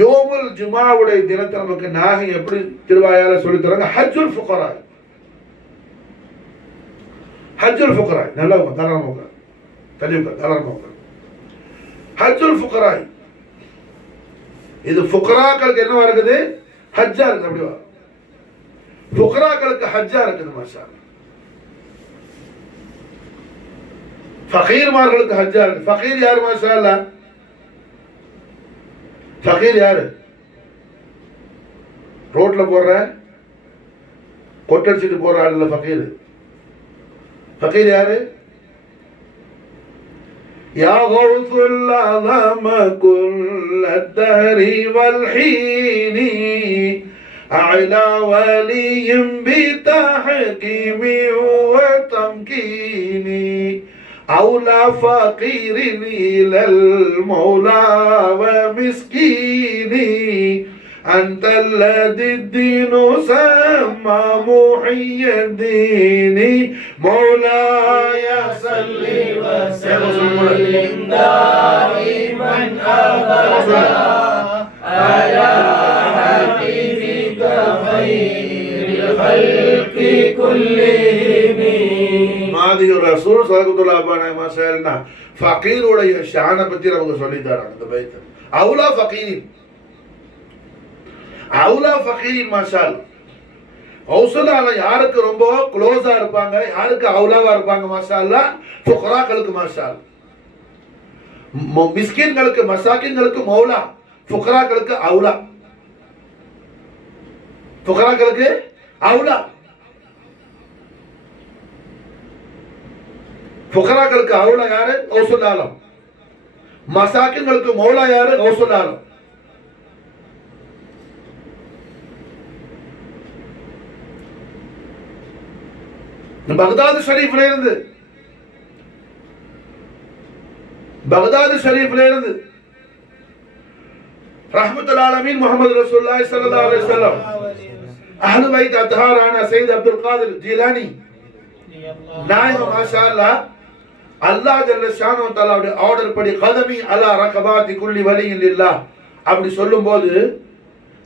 யோமுல் ஜுமாவுடைய தினத்தை நமக்கு நாயகம் எப்படி திருவாயால சொல்லித் தராங்க? ஹஜ்ஜுல் ஃபுகராய். ஹஜ்ஜுல் ஃபுகராய். நல்லா தாராளமாக தெளிவுங்க, தாராளமாக. ஹஜ்ஜுல் ஃபுகராய். இது ஃபுகராக்களுக்கு என்னவா இருக்குது? ஹஜ்ஜா இருக்குது. அப்படிவா ஃபுகராக்களுக்கு ஹஜ்ஜா இருக்குது. மாஷா அல்லாஹ். ஃபகீர்மார்களுக்கு ஹஜ்ஜா இருக்கு. ஃபகீர் யாரு? மாஷா அல்லாஹ். ஃபகீர் யாரு? ரோட்ல போடுற கொட்டடிச்சிட்டு போற ஆள் இல்ல ஃபகீர். ஃபகீர் யாரு? யா கௌசுல் அஸம குல்லத்தரி வல் ஹீனி அலா வலியும் பிதஹ்கீமி வ தம்கீனி أولى فقير إلى المولى ومسكيني أنت الذي الدين سمى محي الدين مولاي صل وسلم دائما أبدا على حبيبك خير الخلق كلهم ரசூல் ஸல்லல்லாஹு அலைஹி வஸல்லம் ஃபகீருடைய ஷான பத்தி நமக்கு சொல்லி தராங்க. இந்த பைத் அவுலா ஃபகீரின், அவுலா ஃபகீரின் மாஷால். ஹவுஸ்லால யாருக்கு ரொம்ப க்ளோஸா இருப்பாங்க, யாருக்கு அவுலாவா இருப்பாங்க? மாஷாஅல்லாஹ் ஃபுகராக்களுக்கு மாஷால். மிஸ்கின்களுக்கு மசாக்கின்களுக்கு மௌலா, ஃபுகராக்களுக்கு அவுலா. ஃபுகராக்களுக்கு அவுலா. ஃபுகராக்களுக்கு அவுலா யாரு? கௌசுல் ஆலம். மசாக்கின்களுக்கு மௌலா யாரு? கௌசுல் ஆலம். பக்தாது ஷரீஃப்ல இருந்து ரஹ்மத்துல் ஆலமீன் முஹம்மது ரசூலுல்லாஹி ஸல்லல்லாஹு அலைஹி வஸல்லம் அஹ்லு பைத் அத்ஹாரான சையத் அப்துல் காதிர் ஜீலானி நாயகம் மாஷா அல்லாஹ் அல்லாஹ் ஜல்ல ஷானஹு வ தஆலாவுடைய ஆர்டர் படி கதமி அலா ரகபாத்தி குல்லி வலியின் லில்லாஹ் அப்படி சொல்லும்போது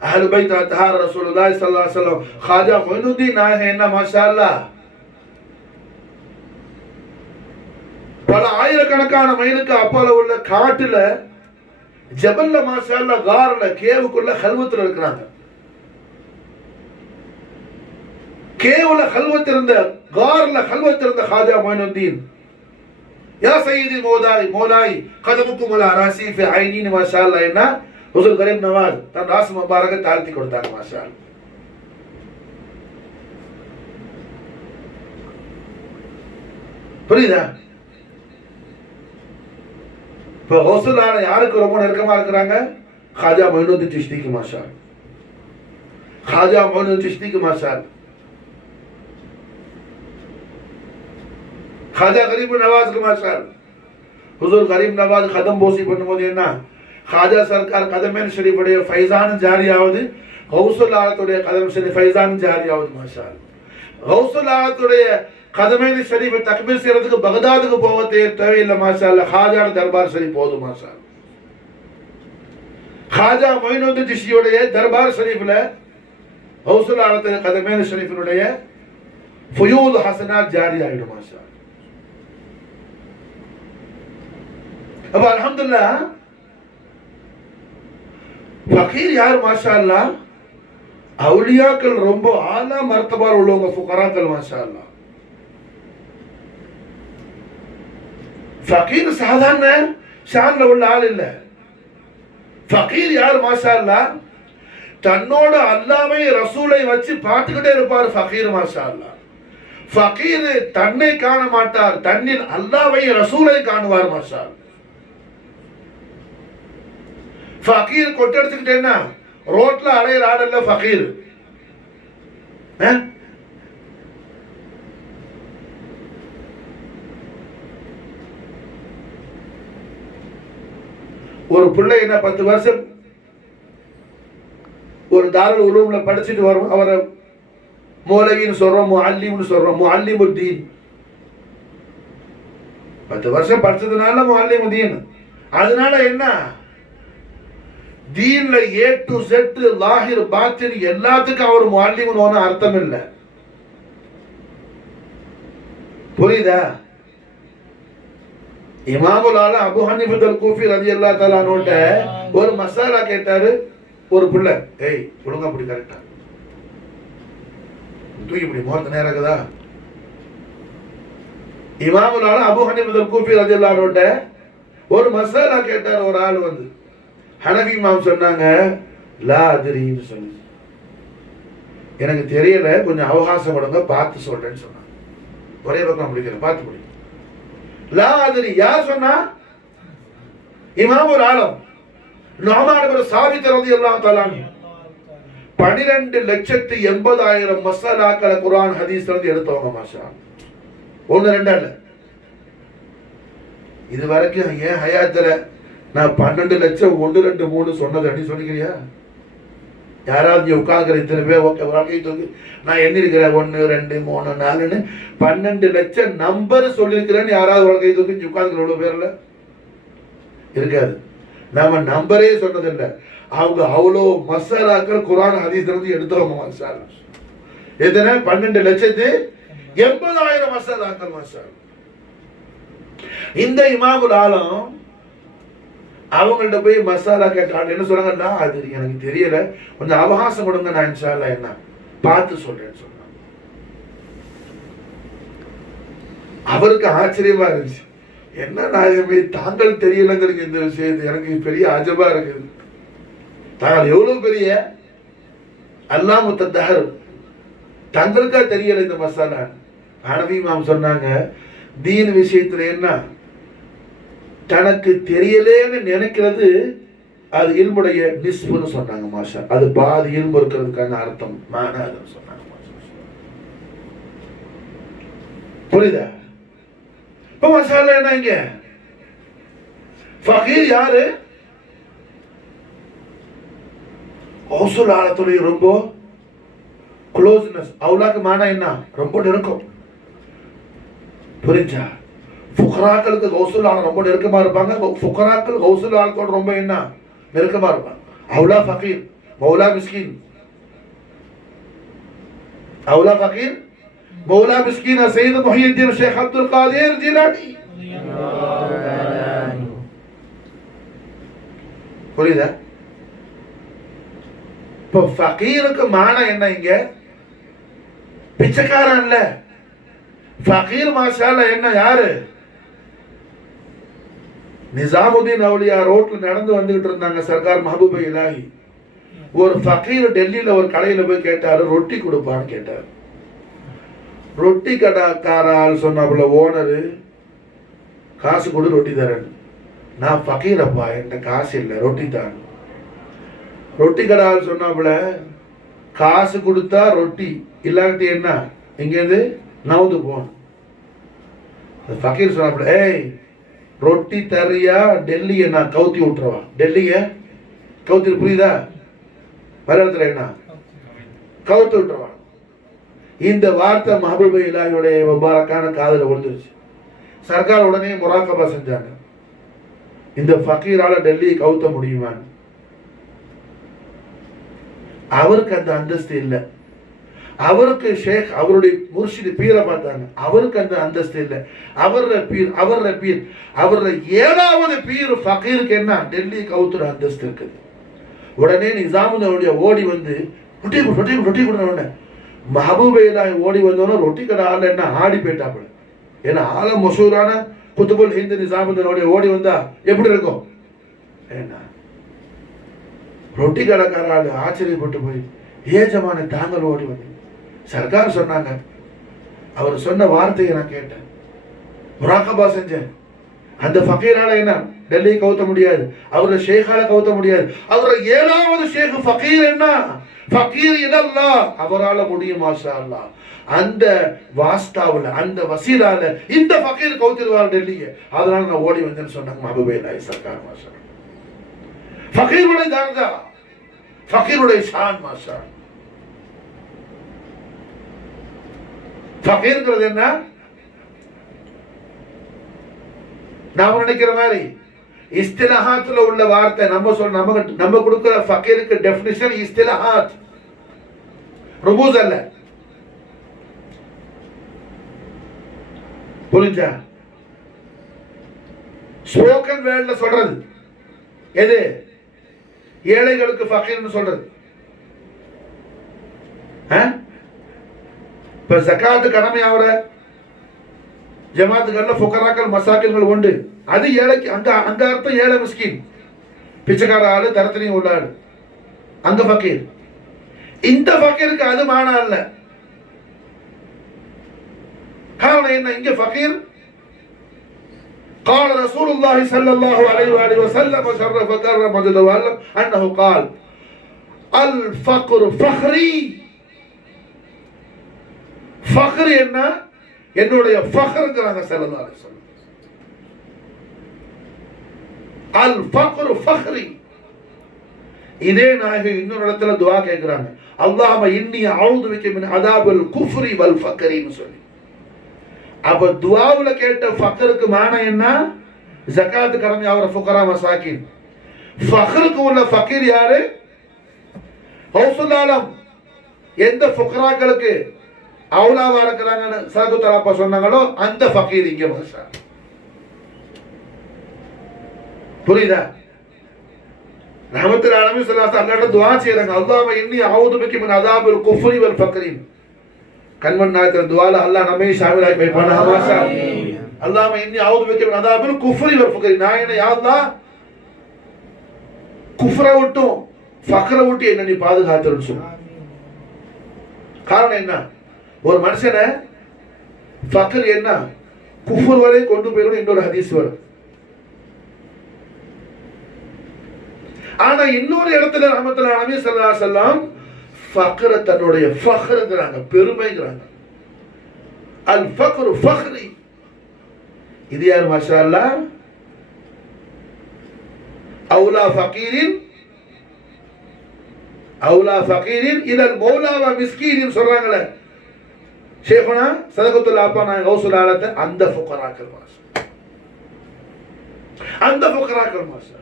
அஹ்லு பைத் அத்ஹார் ரசூலுல்லாஹி ஸல்லல்லாஹு அலைஹி வஸல்லம் காஜா மொய்னுதீன் நாயகம் என்ன மாஷா அல்லாஹ் பல ஆயிரக்கணக்கான மைலுக்கு அப்பால உள்ள காட்டுல ஜபல்ல மாஷா அல்லாஹ் கார்ல கேவுக்குள்ள ஹல்வத்துல இருக்கிறாங்க. கேவுல ஹல்வத் இருந்த கார்ல ஹல்வத் இருந்த காஜா மொய்னுதீன் யா சையீதி மௌலாய் கதமுக்கும் அலா ராசி ஃபி ஐனின் மாஷா அல்லாஹ் என்ன ஹுசூர் கரீம் நவாஸ் தன் ராஸ் முபாரக தாழ்த்தி கொடுத்தாங்க. மாஷா அல்லாஹ். புரியுதா? இப்போ ஹவுஸ்லால யாருக்கு ரொம்ப நெருக்கமா இருக்கிறாங்க? காஜா மொய்னுதீன் சிஷ்திக்கு மாஷா அல்லாஹ். காஜா மொய்னுதீன் சிஷ்திக்கு மாஷா அல்லாஹ். खाजा गरीब नवाज के माशाल हुजूर गरीब नवाज खदम बोसी பண்ணும்போது என்ன खाजा सरकार கதமேன் ஷரீஃபுடைய ஃபைசான் ஜாரி ஆவது கௌசுல் ஆலத்துடைய கதம் ஷரீஃப் ஃபைசான் ஜாரி ஆவது. மாஷால் கௌசுல் ஆலத்துடைய கதமேன் ஷரீஃப் தக்பீர் செய்யறதுக்கு பகதாதுக்கு போக தேவையில்லை. மாஷால் खाजा தர்பார் ஷரீஃப் போதும். மாஷால் खाजा மொய்னுதீன் சிஷ்தியுடைய தர்பார் ஷரீஃப்ல கௌசுல் ஆலத்துடைய கதமேன் ஷரீஃபினுடைய ஃபுயூல் ஹஸனாத் ஜாரி ஆயிடும். மாஷால் अब अल्हम्दुलिल्लाह फकीर यार माशाअल्लाह औलियाக்கள் ரொம்ப ஆலா மர்த்தபா உள்ளவங்க ஃபுகராக்கள். மாஷாஅல்லாஹ் ஃபகீர் சாதாரண ஷான்ல உள்ள ஆள் இல்ல. ஃபகீர் யார்? மாஷாஅல்லாஹ் தன்னோட அல்லாஹ்வை ரசூலை வச்சு பார்த்துக்கிட்டே இருப்பார் ஃபகீர். மாஷாஅல்லாஹ் ஃபகீர் தன்னை காண மாட்டார், தன்னில் அல்லாஹ்வை ரசூலை காணுவார். மாஷாஅல்லாஹ் ஃபகீர் கொட்டடிச்சுக்கிட்டேன்னா ரோட்ல அலையிற ஆடல்ல ஃபகீர். ஒரு பிள்ளை என்ன 10 வருஷம் ஒரு தாருல் உலூம்ல படிச்சுட்டு வரும், அவரை மௌலவின்னு சொல்றோம், முஅல்லிம்னு சொல்றோம், முஅல்லிமுத்தீன். 10 வருஷம் படிச்சதுனால முஅல்லிமுத்தீன். அதனால என்ன தீன்ல A to Z லாஹிர் பாத்தின் எல்லாத்துக்கும் அவர் முஅல்லிம்னு ஒண்ணு அர்த்தம் இல்ல. புரியுதா? இமாமுல் ஆலம் அபூ ஹனீஃபா அல் கூஃபி ரலியல்லாஹு தஆலா அன்ஹுட்ட ஒரு மசாலா கேட்டாரு. ஒரு புள்ள, ஏய் ஒழுங்கா அப்படி கரெக்டா தூக்கி இப்படி மோத்த நேரம் இருக்குதா? இமாமுல் ஆலம் அபூ ஹனீஃபா அல் கூஃபி ரலியல்லாஹு அன்ஹுட்ட ஒரு மசாலா கேட்டார். ஒரு ஆள் வந்து ஹனஃபி இமாம் சொன்னாங்க, லா அத்ரின்னு சொல்லி, எனக்கு தெரியல, கொஞ்சம் அவகாசம் கொடுங்க, பார்த்து சொல்றேன்னு சொன்னாங்க. ஒரே பக்கம் முடிக்கிறேன், பார்த்து முடியும். லா அத்ரி யார் சொன்னா? இமாமுல் ஆலம் நுஅமான் இப்னு சாபித் ரலியல்லாஹு தஆலா 12,80,000 மசாலாக்களை குர்ஆன் ஹதீஸ்ல இருந்து எடுத்தவங்க. மாஷா அல்லாஹ். ஒன்னு ரெண்டா இல்ல. இது வரைக்கும் ஏன் ஹயாத்துல நான் 12 லட்சம் 1 2 3 சொன்னது அடி சொல்லிக்கிறியா? யாராவது உட்கார்கிற இத்தனை பேர் வாழ்க்கை தூக்கி நான் எண்ணிருக்கிறேன் 1 2 3 4ன்னு 12 லட்சம் நம்பர் சொல்லியிருக்கிறேன்னு யாராவது வாழ்க்கை தூக்கி உட்கார்ந்து எவ்வளவு பேர்ல இருக்காது. நாம நம்பரே சொன்னதில்லை. அவங்க அவ்வளோ மசாலாக்கள் குர்ஆன் ஹதீஸ்ல இருந்து எடுத்தவங்க. மாஷா அல்லாஹ். எத்தனை? 12,80,000 மசாலாக்கள். மாஷா அல்லாஹ். இந்த இமாமுல் ஆலம் அவங்கள்ட்ட போய் மசாலா கேட்டாங்க. என்ன சொன்னாங்கன்னா, அது எனக்கு தெரியல, கொஞ்சம் அவகாசம் கொடுங்க, நான் இன்ஷா அல்லாஹ் என்ன பார்த்து சொல்றேன்னு சொன்னாங்க. அவருக்கு ஆச்சரியமா இருந்துச்சு. என்ன நாயகமே, தாங்கள் தெரியலங்கிறீங்க இந்த விஷயத்தை, எனக்கு பெரிய அஜபா இருக்குது. தாங்கள் எவ்வளவு பெரிய அல்லாஹ் தஹர், தங்களுக்கா தெரியல இந்த மசாலா? ஹனஃபி இமாம் சொன்னாங்க, தீன் விஷயத்துல என்ன தனக்கு தெரியலேன்னு நினைக்கிறது அது இல்முடைய நிஸ்புன்னு சொன்னாங்க. மாஷா, அது பாதி இல்மு இருக்கிறதுக்கான அர்த்தம் மானாதுன்னு சொன்னாங்க. புரியுதா? இப்ப மசாலா என்ன? இங்க ஃபகீர் யாரு? கௌசுல் ஆலத்துடைய ரொம்ப க்ளோஸ்னஸ். அவுலாக்கு மானா என்ன? ரொம்ப நெருக்கம். புரிஞ்சா? ஃபுகராக்களுக்கு கௌசுல் ஆலம் ரொம்ப நெருக்கமா இருப்பாங்க. ஃபுகராக்கள் கௌசுல் ஆலத்தோட ரொம்ப என்ன நெருக்கமா இருப்பாங்க. அவுலா ஃபகீர், மௌலா மிஸ்கின். அவுலா ஃபகீர், மௌலா மிஸ்கின் சையத் முஹியுத்தீன் ஷேக் அப்துல் காதிர் ஜிலானி. புரியுதா? இப்போ ஃபகீருக்கு மானா என்ன? இங்க பிச்சைக்காரன் இல்ல. ஃபகீர் மாஷா அல்லாஹ் என்ன? யாரு? நிசாமுதீன் அவுலியா ரோட்ல நடந்து வந்துகிட்டு இருந்தாங்க. சர்க்கார் மஹபூபே இலாஹி ஒரு ஃபகீர் டெல்லியில ஒரு கடையில போய் கேட்டாரு, ரொட்டி கொடுப்பான்னு கேட்டாரு. ரொட்டி கடைக்காரால் சொன்னாப்புல ஓனரு, காசு கொடு ரொட்டி தரேன். நான் ஃபகீரப்பா, என்கிட்ட காசு இல்லை, ரொட்டி தான். ரொட்டி கடால் சொன்னாப்புல, காசு கொடுத்தா ரொட்டி, இல்லாட்டி என்ன இங்கேருந்து நவுந்து போகணும். ஃபகீர் சொன்னாப்புல, ஏய் ரொட்டி தரியா, டெல்லியை நான் கவுத்தி விட்டுருவா. டெல்லிய கவுத்தி, புரியுதா? மலையாளத்தில் என்ன? கவுத்து விட்டுருவா. இந்த வார்த்தை மஹபூபே இலாஹியுடைய முபாரக்கான காதுல விழுந்துருச்சு. சர்க்கார் உடனே முராக்கபா செஞ்சாங்க, இந்த ஃபகீரால டெல்லியை கவுத்த முடியுமான்னு. அவருக்கு அந்த அந்தஸ்து இல்லை. அவருக்கு ஷேக், அவருடைய முர்ஷித் பீரை பார்த்தாங்க, அவருக்கு அந்த அந்தஸ்து இல்லை. அவருடைய பீர், அவருடைய 7வது பீர் ஃபகீருக்கு என்ன? டெல்லி கவுத்துற அந்தஸ்து இருக்குது. உடனே நிசாமுதீனுடைய ஓடி வந்து ரொட்டி ரொட்டி ரொட்டி கொடுத்த மஹபூபே இலாஹி ஓடி வந்தோன்னா ரொட்டி கடை ஆள் என்ன ஆடி போயிட்டாப்புல. ஏன்னா ஆல மசூரான குத்துபுல் ஹிந்த் நிசாமுதீனுடைய ஓடி வந்தா எப்படி இருக்கும்? என்ன ரொட்டி கடைக்கார ஆள் ஆச்சரியப்பட்டு போய், ஏஜமான தாங்கள் ஓடி வந்து சர்க்கார் சொன்னாங்க. அவர் சொன்ன வார்த்தையை நான் கேட்டேன், முராக்கபா செஞ்சேன். அந்த ஃபகீரால என்ன டெல்லி கவுத்த முடியாது, அவருடைய ஷேகால கவுத்த முடியாது. அவருடைய 7வது ஷேக் ஃபகீர் என்ன? ஃபகீர் இலல்லாஹ், அவரால முடியும். மாஷா அல்லாஹ். அந்த வாஸ்தாவுல, அந்த வசீலால இந்த ஃபகீர் கவுத்திடுவார் டெல்லியை. அதனால நான் ஓடி வந்தேன்னு சொன்னாங்க மஹபூபே இலாஹி சர்க்கார். மாஷா ஃபகீருடைய தாங்க, ஃபகீருடைய ஷான். மாஷா ஃபகீர்ங்கிறது என்ன? நாம நினைக்கிற மாதிரி இஸ்திலஹாத்துல உள்ள வார்த்தை. நம்ம கொடுக்கிற ஃபகீருக்கு டெஃபினிஷன் இஸ்திலஹாத், ருமூஸ் அல்ல. புரிஞ்சா? ஸ்போக்கன் வேர்ட்ல சொல்றது எது? ஏழைகளுக்கு ஃபகீர்னு சொல்றது. இப்ப ஜகாத்து கடமை ஆவற ஜமாத்துகள்ல ஃபுகராக்கள் மசாக்கின்கள் உண்டு. அது ஏழைக்கு, அங்க அர்த்தம் ஏழை மிஸ்கின், பிச்சைக்கார ஆளு, தரத்திலையும் உள்ள ஆளு, அங்க ஃபகீர். இந்த ஃபகீருக்கு அது மானா இல்ல. காரணம் என்ன? இங்க ஃபகீர் قال رسول الله صلى الله عليه وآله وسلم وشرف كرم وجل وعلم أنه قال الفقر فخري. ஃபக்ர் என்ன? என்னுடைய ஃபக்ர்ங்கறாங்க ஸல்லல்லாஹு அலைஹி வஸல்லம். அல் ஃபக்ர் ஃபக்ரி. இதே நாயகம் இன்னொரு இடத்துல துஆ கேக்குறாங்க, அல்லாஹும்ம இன்னி அஊது பிக மின் அதாபில் குஃப்ரி வல் ஃபக்ரின்னு சொல்லி. அப்ப துஆவுல கேட்ட ஃபக்ருக்கு மானா என்ன? ஜகாத் கடமை ஆவற ஃபுகரா மசாகின். ஃபக்ருக்கு உள்ள ஃபகீர் யாரு? ஹவுசுல் ஆலம். எந்த ஃபுகராக்களுக்கு அவுலாவா இருக்கிறாங்கன்னு சலகு தலாப்பா சொன்னாங்களோ அந்த ஃபகீர் இங்க மஷா. புரியுதா? ரஹ்மத்துல் ஆலமீன் ஸல்லல்லாஹு அலைஹி வஸல்லம் துஆ செய்றாங்க, அல்லாஹும்ம இன்னி அஊது பிக மின் அதாபில் குஃப்ரி வல் ஃபக்ரி. கண்மன் நாயத்துல துஆல அல்லாஹ் நம்மை ஷாமிலாக்கி வைப்பானா மாஷா. அல்லாஹும்ம இன்னி அஊது பிக மின் அதாபில் குஃப்ரி வல் ஃபக்ரி. நாயனே யா அல்லாஹ், குஃப்ர விட்டும் ஃபக்ர விட்டு என்ன நீ பாதுகாத்துன்னு சொல்லு. காரணம் என்ன? ஒரு மனுஷனை ஃபக்ர் என்ன குஃபர் வரை கொண்டு போயிடும். இன்னொரு ஹதீஸ் வரும். ஆனா இன்னொரு இடத்துல ரஹ்மத்துல் ஆலமீன் ஸல்லல்லாஹு அலைஹி வஸல்லம் ஃபக்ர தன்னுடைய ஃபக்ர்ங்கறாங்க, பெருமைங்கறாங்க. அல் ஃபக்ரு ஃபக்ரி. இது யார் மாஷா அல்லாஹ்? அவுலா ஃபகீரின் இலல் மௌலா வ மிஸ்கீனின் சொல்றாங்களே ஷேഖுனா சதகத்துல் ஆபானா கௌசுல் ஆலத்த. அந்த ஃபுகராக்கள் மாஷா, அந்த ஃபுகராக்கள் மாஷா.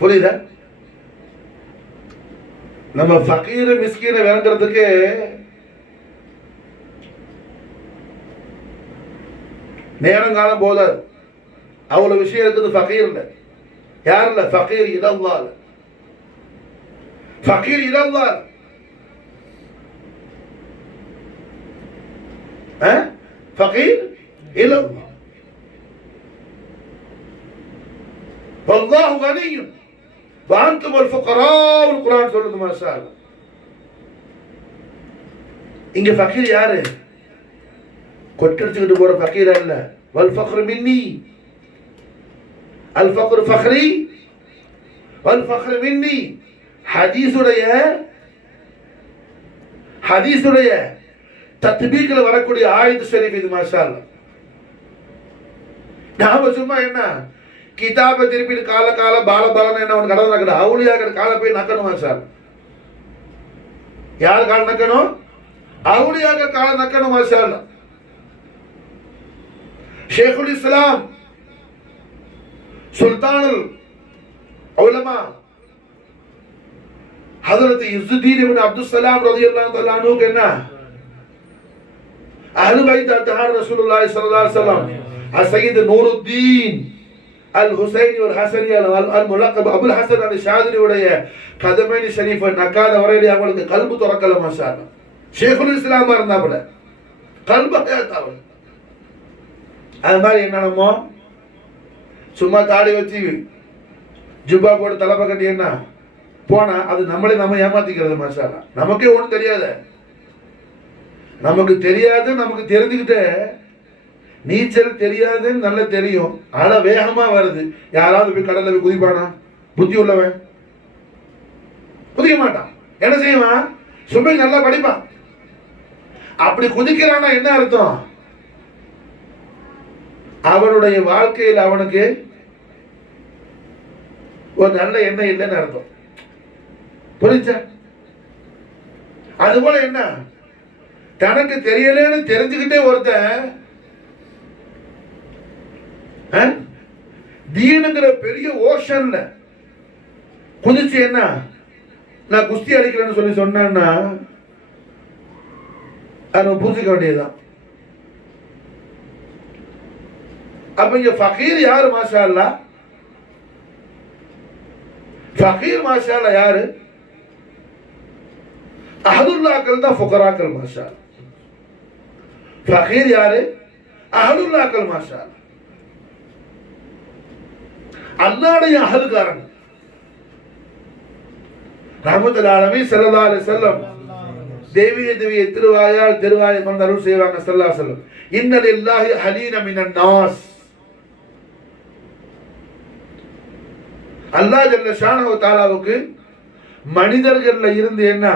புரியுதா? நம்ம ஃபகீர் மிஸ்கீனை விளங்குறதுக்கு நேரங்காலம் போதாது. அவ்வளவு விஷயம் இருக்குது ஃபகீர்ல. யாருல? ஃபகீர் இலல்லாஹ். ஃபகீர் இலல்லாஹ். ஃபகீர் இலல்லாஹ். வல்லாஹு கனிய்யுன் وأنتم الفقراء. القرآن சொல்லுது மாஷா அல்லாஹ். இங்க ஃபகீர் யாரு? கொட்டடிச்சிட்டு போற ஃபகீர் அல்ல. வல் ஃபக்ர் மின்னி, அல் ஃபக்ர் ஃபக்ரி வல் ஃபக்ர் மின்னி. ஹதீஸுடைய தத்பீக்ல வரக்கூடிய ஆயத் ஷரீஃப் இது மாஷா அல்லாஹ். நாம சும்மா என்ன கிதாபை திருப்பி கால பால பாலன்னு என்ன ஒன்று கடவுள் நக்கணும். அவுலியாக்கிற காலை போய் நக்கணுமா சார்? யார் கால் நக்கணும்? அவுலியாக்கிற காலை நக்கணுமா சார்? ஷேகுல் இஸ்லாம் சுல்தானுல் உலமா ஹஜ்ரத் இஸ்ஸுத்தீன் இப்னு அப்துல் ஸலாம் ரலியல்லாஹு தஆலா அன்ஹு என்ன அஹ்லு பைத் அத்ஹார் ரசூலுல்லாஹி ஸல்லல்லாஹு அலைஹி வஸல்லம் அஸ்ஸயீத் நூருத்தீன் அல் ஹுசைனி வல் ஹசனி அல் முலக்கப் அபுல் ஹசன் அல் ஷாதிரி உடைய கதமைனி ஷரீஃபை நக்காத வரையிலே அவங்களுக்கு கல்பு துறக்கல மாஷா அல்லாஹ். ஷேகுல் இஸ்லாமா இருந்தாப்புல கல்பு ஹயாத்தாவல். அது மாதிரி என்னமோ சும்மா தாடி வச்சு ஜுப்பா போட்டு தலைப்பை கட்டி என்ன போனா அது நம்ம ஏமாத்திக்கிறது மாஷா அல்லாஹ். நமக்கே ஒன்றும் தெரியாது. நமக்கு தெரியாது, நமக்கு தெரிஞ்சுக்கிட்ட நீச்சல் தெரியாதுன்னு நல்லா தெரியும். ஆனா வேகமா வருது. யாராவது போய் கடல்ல போய் குதிப்பானா? புத்தி உள்ளவன் குதிக்க மாட்டான். என்ன செய்வான்? சும்மா நல்லா படிப்பான். அப்படி குதிக்கிறானா என்ன அர்த்தம்? அவனுடைய வாழ்க்கையில் அவனுக்கு ஒரு நல்ல எண்ணம் இல்லைன்னு அர்த்தம். புரிஞ்சா? அதுபோல என்ன தனக்கு தெரியலன்னு தெரிஞ்சுக்கிட்டே ஒருத்தன் தீனுங்கிற பெரிய ஓஷன்ல குதிச்சு என்ன நான் குஸ்தி அடிக்கிறேன்னு சொல்லி சொன்னா அதை புரிஞ்சுக்க வேண்டியதுதான். அப்ப இங்க ஃபகீர் யாரு மாஷா அல்லாஹ்? ஃபகீர் மாஷா அல்லாஹ் யாரு? அஹ்லுல்லாக்கள் தான் ஃபுகராக்கள் மாஷா அல்லாஹ். ஃபகீர் யாரு? அஹ்லுல்லாக்கள் மாஷா அல்லாஹ். அல்லாஹ்வுடைய அஹ்லுக்காரங்க. ரஹ்மத்துல் ஆலமீன் ஸல்லல்லாஹு அலைஹி வஸல்லம் தேவிய திருவாயை மறந்து அருள் செய்வாங்க ஸல்லல்லாஹு அலைஹி வஸல்லம். இன்ன லில்லாஹி ஹலீன மினன் நாஸ். அல்லாஹ் ஜல்ல ஷானஹு தஆலாவுக்கு மனிதர்கள்ல இருந்து என்ன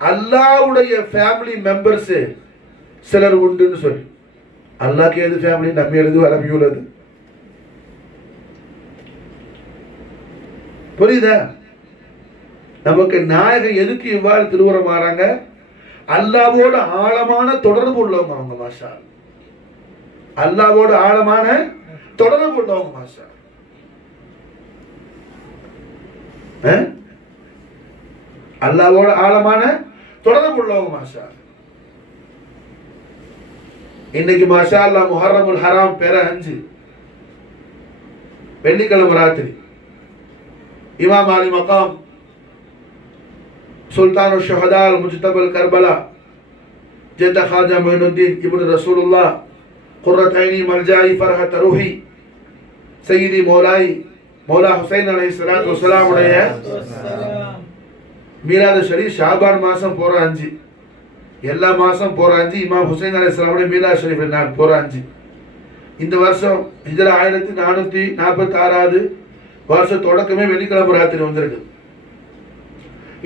அல்லாஹ்வுடைய ஃபேமிலி மெம்பர்ஸ் சிலர் உண்டுன்னு சொல்லி. அல்லாஹ்க்கு எது ஃபேமிலி? நம்ம எழுது அரபியுள்ளது. புரியுதா? நமக்கு நாயகம் எதுக்கு இவ்வாறு திருவுரம் மாறாங்க? அல்லாஹ்வோட ஆழமான தொடர்பு உள்ளவங்க அவங்க மாஷா. அல்லாஹ்வோட ஆழமான தொடர்பு உள்ளவங்க மாஷா. அல்லாஹ்வோட ஆழமான தொடர்பு உள்ளவங்க மாஷா. இன்னைக்கு மாஷா அல்லாஹ் முஹர்ரமுல் ஹராம் பெற 5 வெள்ளிக்கிழமை ராத்திரி இமாம் அலி மகாம் सुल्तान शहदा मुजतबल करबला जेता ख्वाजा मोइनुद्दीन इब्न रसूलुल्लाह कुर्रत ऐनी मलजाई फरहत रूही सय्यदी मौलाई मौला हुसैन अलैहिस्सलातु वस्सलाम உடைய மீலாது ஷரீஃப் ஷாபான் மாசம் போற 5 எல்லா மாசம் போற 5 இமாம் ஹுசைன் அலைஹிஸ்ஸலாம் உடைய மீலாது ஷரீஃப் நாள் போற 5. இந்த வருஷம் ஹிஜ்ரா 1446வது வருஷ தொடக்கமே வெள்ளிக்கிழமை ராத்திரி வந்திருக்கு.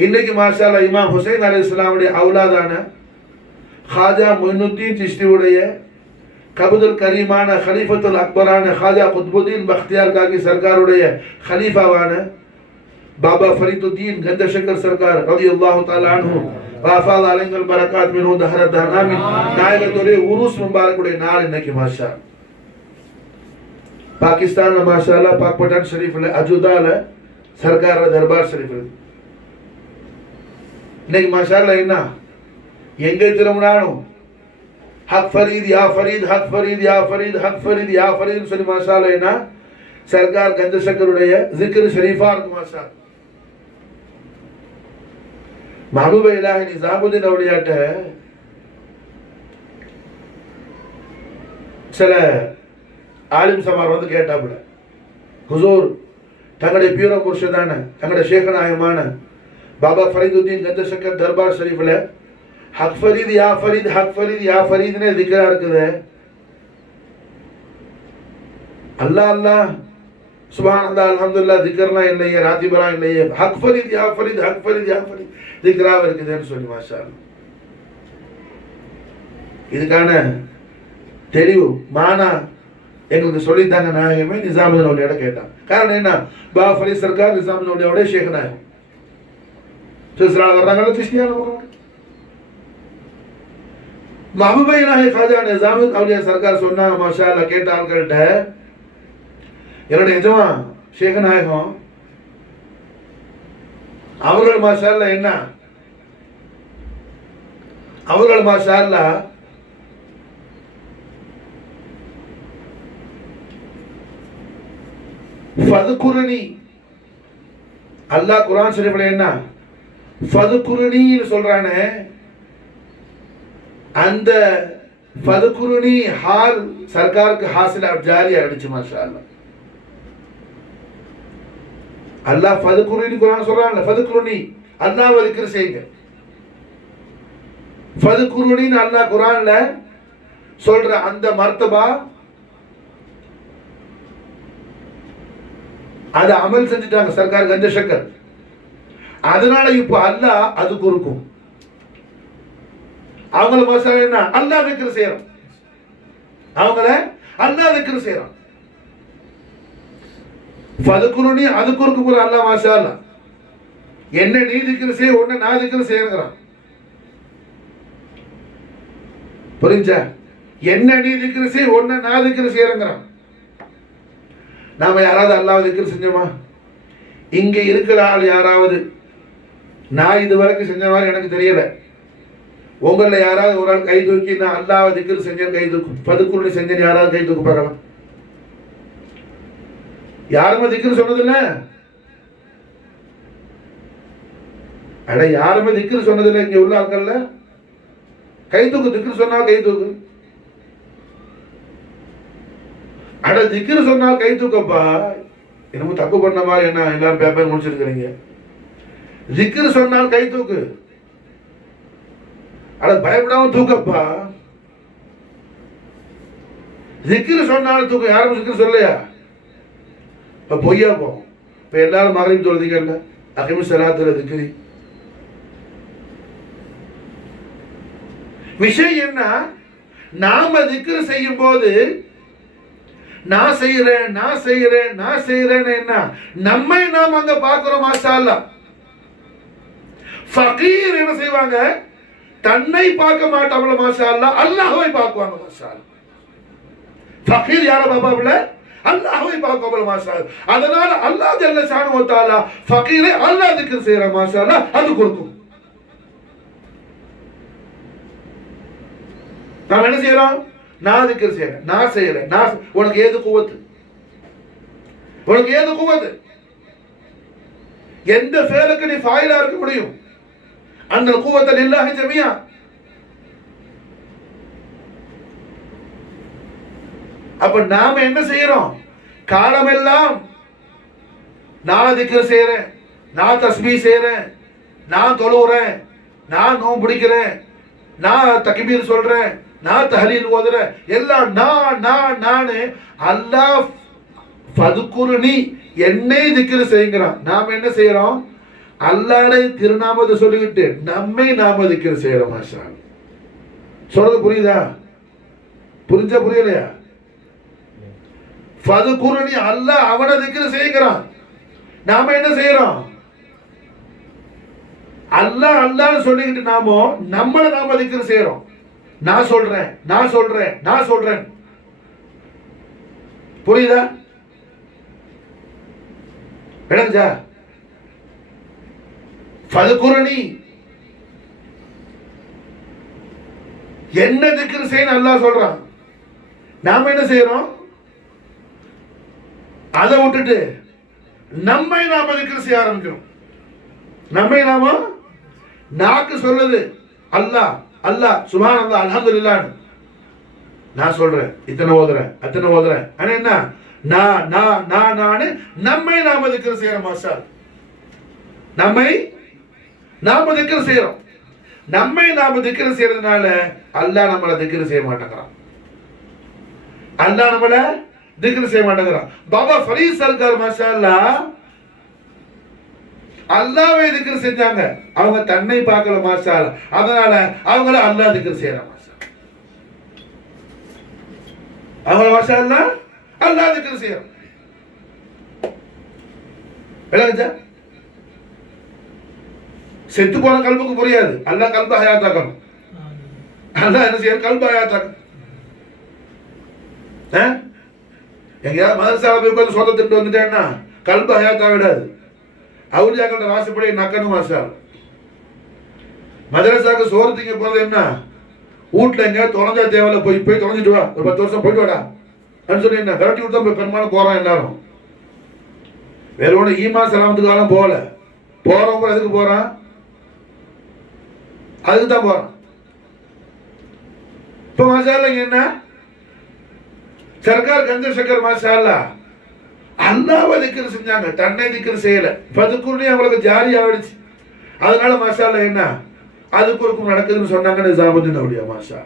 இன்னைக்கு மாஷா அல்லாஹ் இமாம் ஹுசைன் அலைஹிஸ்ஸலாம் உடைய அவுலாதான ख्वाजा मोइनुद्दीन चिश्ती உடைய கபதுல் கரீமான खलीफतुल அக்பரான ख्वाजा குத்புதீன் பख्तियार காகி सरकार உடைய खलीफाவான बाबा फरीदुद्दीन गंजशकर सरकार रदियल्लाहु तआला अन्हु वाफाल अलैहिल बरकात मिनहु दहर दहर आमीन. நாயகத்துடைய உருஸ் முபாரக் உடைய நாள் இன்னைக்கு மாஷா. பாகிஸ்தான்ல மாஷா அல்லாஹ் பாக் பட்டான் ஷரீஃப்ல அஜுதால सरकार दरबार ஷரீஃப் இன்னைக்கு மாஷா அல்லாஹ் என்ன எங்க திரும்பினாலும் हक फरीद या फरीद हक फरीद या फरीद हक फरीद या फरीद சொல்லி மாஷா அல்லாஹ் என்ன सरकार गंजशकर உடைய जिक्र शरीफा மாஷா. महबूब इलाही निजामुद्दीन औलियाட்ட சில ஆலிம் சமார் வந்து கேட்டாப்புல, ஹுசூர் தங்களுடைய பியூர முர்ஷிதான தங்களுடைய ஷேഖനാயமான பாபா ஃபரீதுத்தீன் கந்தசக்கர் தர்பார் ஷரீஃப்ல ஹக் ஃபரீத் யா ஃபரீத் ஹக் ஃபரீத் யா ஃபரீத்னே திக்ரா இருக்குது. அல்லாஹ் அல்லாஹ் சுப்ஹானல்லாஹ் அல்ஹம்துலில்லாஹ் திக்ர்லாம் இல்லையே, ராத்திபலாம் இல்லையே, ஹக் ஃபரீத் யா ஃபரீத் ஹக் ஃபரீத் யா ஃபரீத் திக்ராவ இருக்குதுன்னு சொல்லி மாஷா அல்லாஹ். இதுக்கான தெளிவு மானா எங்களுக்கு சொல்லித்தாங்க நாயகமே நிசாமுதீன் औलिया கேட்டான். காரணம் என்ன? பாபா ஃபரீத் சர்க்கார் நிசாமுதீன் औलिया ஷேഖനാயகம் சில்சிலா வர்றாங்கல்ல கிறிஸ்டியான மக்கள். महबूब इलाही ख्वाजा निजामुद्दीन औलिया सरकार சொன்னாங்க மாஷா அல்லாஹ் கேட்ட ஆட்கள்கிட்ட, என்னோட எஜமா ஷேഖനാயகம் அவர்கள் மாஷா அல்லாஹ் என்ன அவர்கள் மாஷா அல்லாஹ் ஃபதுகுருனி அல்லாஹ் குர்ஆன் ஷரீஃப்ல என்ன ஃபதுகுருனின்னு சொல்றானே, அந்த ஃபதுகுருனி ஹால் சர்க்காருக்கு ஹாசில ஜாரி ஆயிடுச்சு மாஷா அல்லாஹ். அல்லாஹ் ஃபதுகுருனி குர்ஆன் சொல்றான்ல, ஃபதுகுருனி அல்லாஹ்வை திக்ர் செய்யுங்க. ஃபதுகுருனின்னு அல்லாஹ் குர்ஆன்ல சொல்ற அந்த மர்தபா அதை அமல் செஞ்சுட்டாங்க சர்க்கார் கந்தசக்கர். அதனால இப்போ அல்லாஹ் அது கொடுக்கும். அவங்கள மசாலா என்ன அல்லாஹ் திக்ர் செய்யறான், அவங்கள அல்லாஹ் திக்ர் செய்யறான். ஃபதுகுருனி அது கொடுக்கும் போற அல்லாஹ் மாஷா அல்லாஹ் என்ன நீ திக்ர் செய்ய உன்னை நான் திக்ர் செய்யறான். புரிஞ்சா? என்ன நீ திக்ர் செய்ய உன்னை நான் திக்ர் செய்யறான். நாம யாராவது அல்லாஹ் திக்ர் செஞ்சோமா? இங்க இருக்கிற ஆள் யாராவது, நான் இது வரைக்கும் செஞ்ச மாதிரி எனக்கு தெரியல, உங்கள யாராவது ஒரு ஆள் கை தூக்கி நான் அல்லாஹ் திக்ர் செஞ்சேன் கை தூக்கும், பதுக்குருளி செஞ்சேன் யாராவது கை தூக்கு பார்க்கலாம். யாருமே திக்ர் சொன்னதில்ல. அட யாருமே திக்ர் சொன்னதில்லை இங்க உள்ள ஆட்கள்ல. கை தூக்கு, திக்ர் சொன்னால் கை தூக்கு. அட திக்ர் சொன்னால் கை தூக்கப்பா. என்னமோ தப்பு பண்ண மாதிரி என்ன எல்லாரும் பேப்பர் முடிச்சிருக்கிறீங்க. திக்ர் சொன்னால் கை தூக்கு. அட பயப்படாம தூக்கப்பா. திக்ர் சொன்னால் தூக்கு. யாரும் திக்ர் சொல்லலையா? இப்ப பொய்யா போகும். இப்ப எல்லாரும் மகரிப் தொழுதிக்கல, அகிமு ஸலாத்துல திக்ரி. விஷயம் என்ன? நாம திக்ர் செய்யும் போது நான் செய்யறேன் நான் செய்யறேன் நான் செய்யறேன்னு என்ன, நம்மை நாம் அங்க பார்க்கிறோம். மாஷா அல்லாஹ். ஃபகீர் என்ன செய்வாங்க? தன்னை பார்க்க மாட்டாங்கள. மாஷா அல்லாஹ். அல்லாஹ்வை பார்க்குவாங்க. மாஷா அல்லாஹ். ஃபகீர் யார பாப்பாப்ல? அல்லாஹ்வை பார்க்கல. மாஷா அல்லாஹ். அதனால அல்லாஹ் ஜல்ல ஷானஹு வ தஆலா ஃபகீரை அல்லாஹ் திக்ர் செய்யற. மாஷா அல்லாஹ். அது கொடுக்கும். நாம் என்ன செய்யறோம்? நான் திக்ர் செய்யறேன், நான் செய்யறேன், நான். உனக்கு ஏது குவத்து? உனக்கு ஏது குவத்து? எந்த ஃபேலுக்கு நீ ஃபாயிலா இருக்க முடியும்? அந்த குவத்த லில்லாஹி ஜமீஆ. அப்ப நாம என்ன செய்யறோம்? காலமெல்லாம் நான் திக்ர் செய்யறேன், நான் தஸ்பீஹ் செய்யறேன், நான் தொழுறேன், நான் நோன்பு பிடிக்கிறேன், நான் தக்பீர் சொல்றேன், நான் தஹலீல் ஓதுறேன், எல்லாம் நானு. அல்லாஹ் ஃபதுக்குருனி, என்னை திக்ர் செய்யுங்கிறான். நாம என்ன செய்யறோம்? அல்லாஹ்வை திருநாமத்தை சொல்லிக்கிட்டு நம்மை நாம திக்ர் செய்யறோம். மாஷா அல்லாஹ். சொல்றது புரியுதா? புரிஞ்சா புரியலையா? ஃபதுக்குருனி, அல்லாஹ் அவனை திக்ர் செய்யுங்கிறான். நாம என்ன செய்யறோம்? அல்லாஹ் அல்லாஹ்னு சொல்லிக்கிட்டு நம்மளை நாம திக்ர் செய்யறோம். நான் சொல்றேன் நான் சொல்றேன் நான் சொல்றேன். புரியுதா? விளங்குச்சா? ஃபதுக்குருனி, என்ன திக்ர் செய்யணும் அல்லாஹ் சொல்றான். நாம என்ன செய்யறோம்? அதை விட்டுட்டு நம்மை நாம திக்ர் செய்ய ஆரம்பிக்கிறோம். நம்மை நாம, நாக்கு சொல்லுது அல்லாஹ் அல்லாஹ் சுப்ஹான் அல்லாஹ் அல்ஹம்துலில்லாஹ், நான் சொல்றேன், இத்தனை ஓதுறேன் அத்தனை ஓதுறேன். ஆனா என்ன? நான் நம்மை நாம திக்ர் செய்யறோம். மாஷா அல்லாஹ். நம்மை நாம திக்ர் செய்யறோம். நம்மை நாம திக்ர் செய்யறதுனால அல்லாஹ் நம்மளை திக்ர் செய்ய மாட்டேங்கிறான். அல்லாஹ் நம்மளை திக்ர் செய்ய மாட்டேங்கிறான். பாபா ஃபரீத் சர்கார் மாஷா அல்லாஹ் அல்லாஹ்வை திக்ர் செஞ்சாங்க. அவங்க தன்னை பார்க்கல. மாஷா அல்லாஹ். அதனால அவங்கள அல்லாஹ் திக்ர் செய்யறாங்க. மாஷா அவங்க மாஷா அல்லாஹ் அல்லாஹ் திக்ர் செய்யறாங்க. விளங்குச்சா? செத்து போன கல்புக்கு புரியாது. அல்லாஹ் கல்ப ஹயாத்தாக்கணும். அல்லாஹ் என்ன செய்யற? கல்ப ஹயாத்தாக்கணும். எங்கேயாவது மதரசால போய் உட்கார்ந்து சொந்த திட்டு வந்துட்டேன்னா கல்ப ஹயாத்தா விடாது. அவுலியாக்களோட வாசப்படி நக்கணும். மாஷா அல்லாஹ். மதரசாக்கு சோறு திங்க போறது என்ன? வீட்டுல எங்க தொலைஞ்சா தேவையில்ல, போய் தொலைஞ்சிட்டு வா, ஒரு 10 வருஷம் போயிட்டு வாடா அப்படின்னு சொல்லி என்ன விரட்டி விட்டு தான் பெரும்பாலும் போறோம் எல்லாரும். வேற ஒண்ணு ஈமா சலாமத்துக்காலும் போகல. போறவங்க எதுக்கு போறான்? அதுக்கு தான் போறான். இப்ப மாஷா அல்லாஹ் என்ன? சர்க்கார் கந்தசக்கர் மாஷா அல்லாஹ் அல்லாஹ்வை திக்ர் செஞ்சாங்க, தன்னை திக்ர் செய்யல. ஃபதுக்குருனி அவங்களுக்கு ஜாரி ஆயிடுச்சு. அதனால மாஷா அல்லாஹ் என்ன அதுக்கு ஒருக்கும் நடக்குதுன்னு சொன்னாங்க நிசாமுதீன் அவுலியா. மாஷா.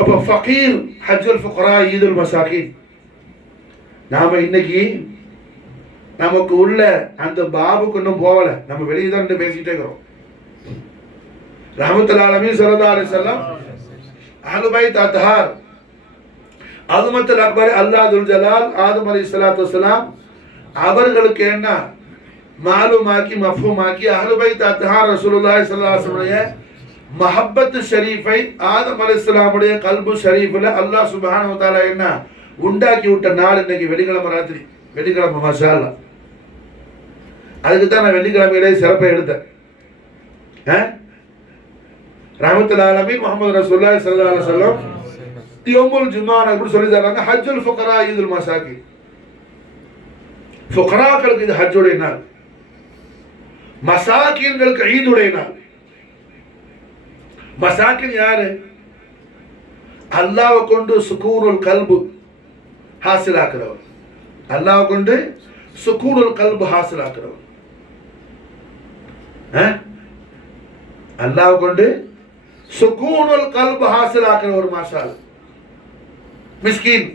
அப்ப ஃபகீர், ஹஜ்ஜுல் ஃபுகரா, ஈதுல் மசாகின். நாம இன்னைக்கு நமக்கு உள்ள அந்த பாபுக்கு இன்னும் போகல. நம்ம வெளியே தான் பேசிக்கிட்டே இருக்கிறோம். ரஹ்மத்துல் ஆலமீன் ஸல்லல்லாஹு அலைஹி வஸல்லம், அஹ்லுல் பைத் அத்ஹார், அஸ்மத்துல் அக்பர் அல்லாஹ் துல் ஜலால், ஆதம் அலைஹிஸ்ஸலாத்து வஸ்ஸலாம் அவர்களுக்கு என்ன மாலுமாக்கி மஃபூமாக்கி அஹ்லுல் பைத் அத்ஹார் ரசூலுல்லாஹி ஸல்லல்லாஹு அலைஹி வஸல்லம் மஹப்பத் ஷரீஃபை ஆதம் அலைஹிஸ்ஸலாமுடைய கல்பு ஷரீஃபில் அல்லாஹ் சுப்ஹானஹு வ தஆலா என்ன உண்டாக்கி விட்ட நாள் இன்னைக்கு வெள்ளிக்கிழமை ராத்திரி, வெள்ளிக்கிழமை மாஷா அல்லாஹ். அதுக்கு தான் நான் வெள்ளிக்கிழமையிலே சிறப்பை எடுத்தேன். ரஹ்மத்துல் ஆலமீன் முஹம்மது ரசூலுல்லாஹி ஸல்லல்லாஹு அலைஹி வஸல்லம் யௌமுல் ஜும்ஆ அப்படி சொல்லி தராங்க, ஹஜ்ஜுல் ஃபுகரா ஈதுல் மசாகின். ஃபுகராக்களுக்கு இது ஹஜ்ஜுடைய நாள், மசாகின்களுக்கு ஈதுடைய நாள். மசாகின் யாரு? அல்லாஹ்வை கொண்டு சுகூனுல் கல்பு ஹாசிலாக்குறவர், அல்லாஹ்வை கொண்டு சுகூனுல் கல்பு ஹாசிலாக்குறவர், அல்லாஹ்வை கொண்டு சுகூனுல் கல்பு ஹாசிலாக்குறவர். மாஷா அல்லாஹ். மிஸ்கீன்,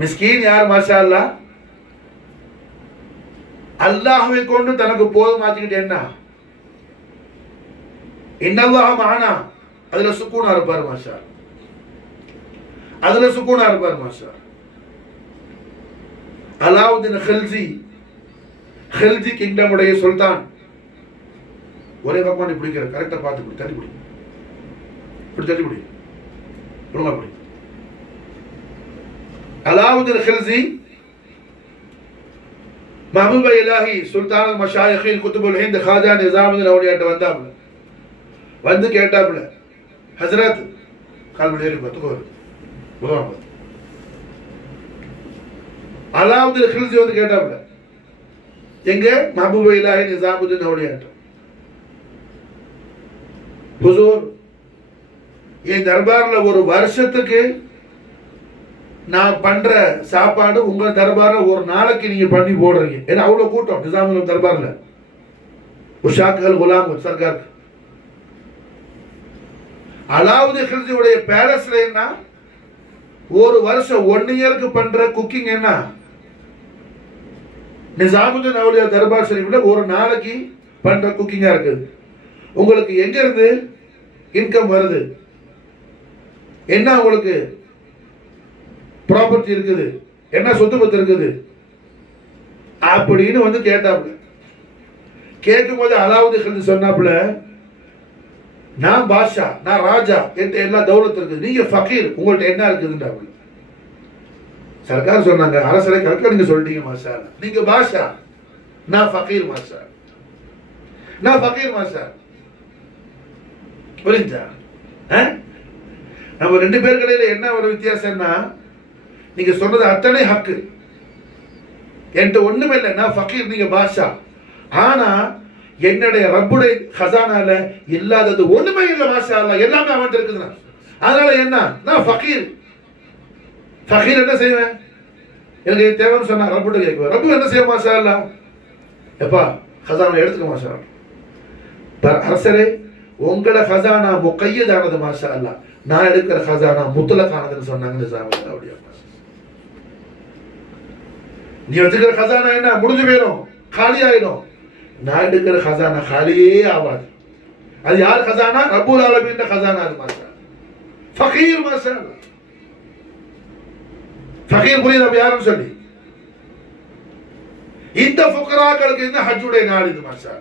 மிஸ்கீன் யார்? மாஷா அல்லாஹ், அல்லாஹ்வை கொண்டு தனக்கு போதுமாக்கிட்டு என்ன இன்னல்லாஹ மஅனா, அதுல சுக்கூனா இருப்பார். மாஷா அதுல சுக்கூனா இருப்பார். மாஷா அலாவுதீன் ஹில்ஜி, ஹில்ஜி கிங்டம் உடைய சுல்தான். ஒரே பக்கமா நீ பிடிக்கிற, கரெக்டா பார்த்து பிடி, தள்ளி பிடி, இப்படி தள்ளி பிடி, ஒழுங்கா பிடி. அலாவுதீன் ஹில்ஜி மஹபூப இலாஹி சுல்தான் மஷாயிഖின் குதுபுல் ஹிந்த் காஜா நிசாமுதீன் அவுலியாட்ட வந்தாப்ல, வந்து கேட்டாப்ல, ஹஜ்ரத் கால் ஏறி பத்துக்கோரு முதலாம் அலாவுதீன் ஹில்ஜி வந்து கேட்டாப்ல, எங்க மஹபூப இலாஹி நிசாமுதீன் அவுலியாட்ட, ஹுசூர் என் தர்பார்ல ஒரு வருஷத்துக்கு நான் பண்ற சாப்பாடு உங்க தர்பார்ல ஒரு நாளைக்கு நீங்க பண்ணி போடுறீங்க. ஏன்னா அவ்வளவு கூட்டம் நிசாமுல் தர்பார்ல, உஷாக்குகள் குலாம்கள் சர்க்கார். அலாவுதீன் ஹில்ஜியுடைய பேலஸ்ல என்ன ஒரு வருஷம் 1 இயருக்கு பண்ற குக்கிங் என்ன நிசாமுதீன் அவுலியா தர்பார் ஷரீஃப்ல ஒரு நாளைக்கு பண்ற குக்கிங்கா இருக்குது. உங்களுக்கு எங்க இருந்து இன்கம் வருது, என்ன உங்களுக்கு ப்ராப்பர்ட்டி இருக்குது, என்ன சொத்து பத்து இருக்குது அப்படின்னு வந்து கேட்டாப்புல. கேட்கும் போது அலாவுதீன் ஹில்ஜி சொன்னாப்புல, நான் பாஷா, நான் ராஜா, என்கிட்ட எல்லா தௌலத்து இருக்குது, நீங்க ஃபகீர், உங்கள்ட்ட என்ன இருக்குதுன்றாப்புல. சர்க்கார் சொன்னாங்க, அரசரை கரெக்டா நீங்க சொல்லிட்டீங்க மாஷா, நீங்க பாஷா, நான் ஃபகீர் மாஷா, நான் ஃபகீர் மாஷா. புரிஞ்சா? நம்ம 2 பேர் கடையில என்ன ஒரு வித்தியாசம்னா, நீங்க சொன்னது அத்தனை ஹக்கு, என்கிட்ட ஒண்ணுமே இல்லை, நான் ஃபகீர், நீங்க பாஷா. ஆனா என்னுடைய ரப்புடைய ஹசானால இல்லாதது ஒண்ணுமே இல்லை மாஷா அல்லாஹ், எல்லாமே அவன்கிட்ட இருக்குதுன்னா. அதனால என்ன, நான் ஃபகீர். ஃபகீர் என்ன செய்வேன், எனக்கு தேவைன்னு சொன்னா ரப்புட்ட கேட்குவேன். ரப்பு என்ன செய்ய மாஷா அல்லாஹ், எப்பா ஹசானா எடுத்துக்க மாஷா அல்லாஹ். அரசரே உங்களோட ஹசானா முக்கையதானது மாஷா அல்லாஹ், நான் எடுக்கிற ஹசானா முத்தலக்கானதுன்னு சொன்னாங்க நிசாமுதீன் அவுலியா. நீ வச்சுக்கிற ஹசானா என்ன முடிஞ்சு போயிடும், காலி ஆயிடும். நான் எடுக்கிற ஹசானா காலியே ஆகாது. அது யார் ஹசானா? ரப்புல் ஆலமீன் ஹசானா. அது மாஷா ஃபகீர் மாஷா அல்லாஹ். ஃபகீர் புரியுது அப்ப யாருன்னு சொல்லி. இந்த ஃபுகராக்களுக்கு இந்த ஹஜ்ஜுடைய நாள் இது மாஷா.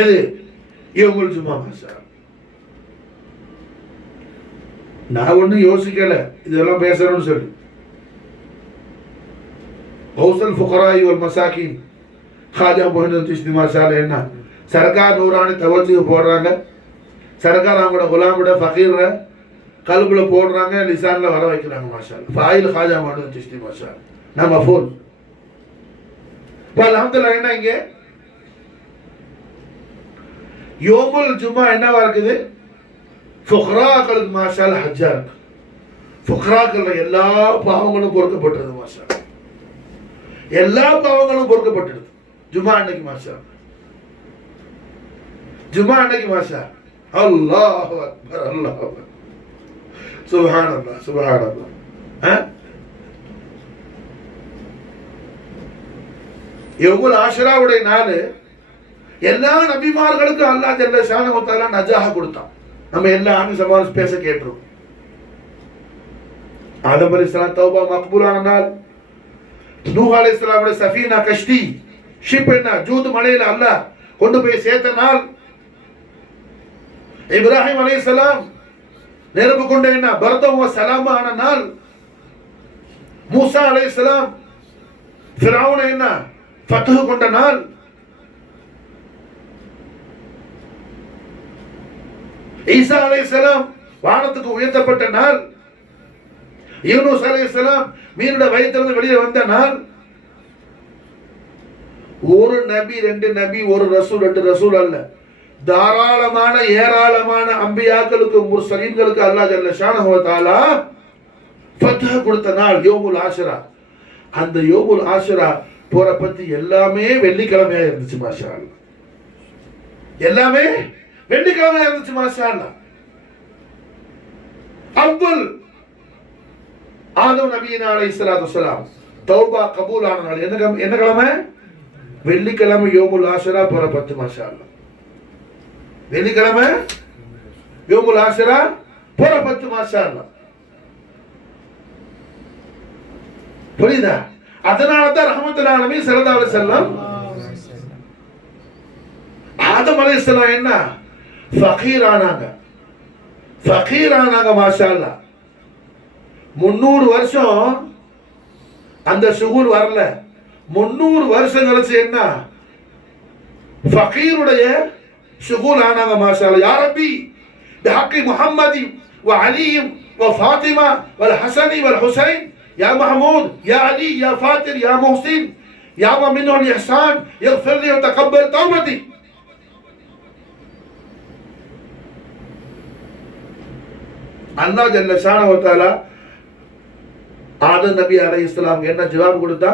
எது? யௌமுல் ஜும்ஆ மாஷா. நான் ஒன்னும் யோசிக்கல இதெல்லாம் பேசணும்னு சொல்லி. கௌசல் ஃபுகராய் வல் மசாகின் காஜா மொஹினுddin சிஸ்தி மாஷா அல்லாஹ். என்ன சர்க்கார் நூரானி தவஜ்ஜு போடுறாங்க, சர்க்கார் அவங்களோட குலாமோட ஃபகீர கல்புல போடுறாங்க, லிசான்ல வர வைக்கிறாங்க மாஷா அல்லாஹ். ஃபாயில் காஜா மொஹினுddin சிஸ்தி மாஷா அல்லாஹ். நம்ம ஃபோன் அல்ஹம்துலில்லாஹ். என்ன இங்க யோமுல் ஜும்ஆ என்னவா இருக்குது? ஃபுகராக்களுக்கு மாஷா அல்லாஹ் ஹஜ்ஜா இருக்கு. ஃபுகராக்கள் எல்லா பாவங்களும் பொறுக்கப்பட்டது மாஷா, எல்லா பாவங்களும் பொறுக்கப்பட்டது ஜும்ஆ அன்னைக்கு மாஷா. ஜும்ஆ அன்னைக்கு மாஷா. அல்லாஹு அக்பர், அல்லாஹு அக்பர், சுப்ஹானல்லாஹ், சுப்ஹானல்லாஹ். யௌமுல் ஆஷுராவுடைய நாள் எல்லா நபிமார்களுக்கும் அல்லாஹ் ஜல்ல ஷானஹு வ தஆலா நஜாஹ கொடுத்தான். நம்ம எல்லா ஆண்டு சமாஸ் பேச கேட்டோம். ஆதம் அலைஹிஸ்ஸலாம் தௌபா மக்பூலான நாள், நூஹ் அலைஹிஸ்ஸலாமுடைய சஃபீனா கஷ்டி ஷிப் என்ன ஜூத் மலையில அல்லாஹ் கொண்டு போய் சேர்த்த நாள், இப்ராஹிம் அலைஹிஸ்ஸலாம் நெருப்பு கொண்ட என்ன பரதம் சலாமான நாள். மூசா அலைஹிஸ்ஸலாம் ஃபிரௌனை என்ன ஃபத்ஹ் கொண்ட நாள். ஈசா அலைஹிஸ்ஸலாம் வானத்துக்கு உயர்த்தப்பட்ட நாள். யூனுஸ் அலைஹிஸ்ஸலாம் மீனுடைய வயிற்றிலிருந்து வெளியே வந்த நாள். ஒரு நபி, ரெண்டு நபி, ஒரு ரசூல், ரெண்டு ரசூல் அல்ல, தாராளமான ஏராளமான அம்பியாக்களுக்கு முர்சலீன்களுக்கு அல்லாஹ் ஜல்ல ஷானஹு வ தஆலா ஃபத்ஹ் கொடுத்த நாள் யோமுல் ஆஷுரா. அந்த யோமுல் ஆஷுரா போற பத்தி எல்லாமே வெள்ளிக்கிழமையா இருந்துச்சு மாஷா அல்லாஹ். எல்லாமே வெள்ளிக்கிழமையா இருந்துச்சு மாஷா அல்லாஹ். அவ்வல் ஆதம் நபியினா அலைஹிஸ்ஸலாத்து வஸ்ஸலாம் தௌபா கபூல் ஆன நாள் என்ன கிழமை? வெள்ளிக்கிழமை யோமுல் ஆஷுரா போற பத்து மாஷா அல்லாஹ். வெள்ளிக்கிழமை யோமுல் ஆஷுரா போற பத்து மாஷா அல்லாஹ். புரியுதா? அதனால தான் ரஹ்மத்துல் ஆலமீன் ஸல்லல்லாஹு அலைஹி வஸல்லம் ஆதம் அலைஹிஸ்ஸலாம் என்ன ஃபகீர் ஆனாங்க. ஃபகீர் ஆனாங்க மாஷா அல்லாஹ். 300 வருஷம் அந்த ஷுகூர் வரல. 300 வருஷம் கழிச்சு என்ன ஃபகீருடைய ஷுகூர் ஆனாங்க மாஷா அல்லாஹ். யா ரப்பி பிஹக்கி முஹம்மதி வ அலி வ ஃபாத்திமா வல் ஹஸனி வல் ஹுசைன் யா மஹமூத் யா அலி யா ஃபாத்திர் யா முஹ்சின் யா மின்ஹு அல் இஹ்சான் இக்ஃபிர் லி வ தகப்பல் தௌபதி. அல்லாஹ் ஜல்ல ஷானஹு வ தஆலா ஆதம் நபி அலைஹிஸ்ஸலாம் என்ன ஜவாப் கொடுத்தா?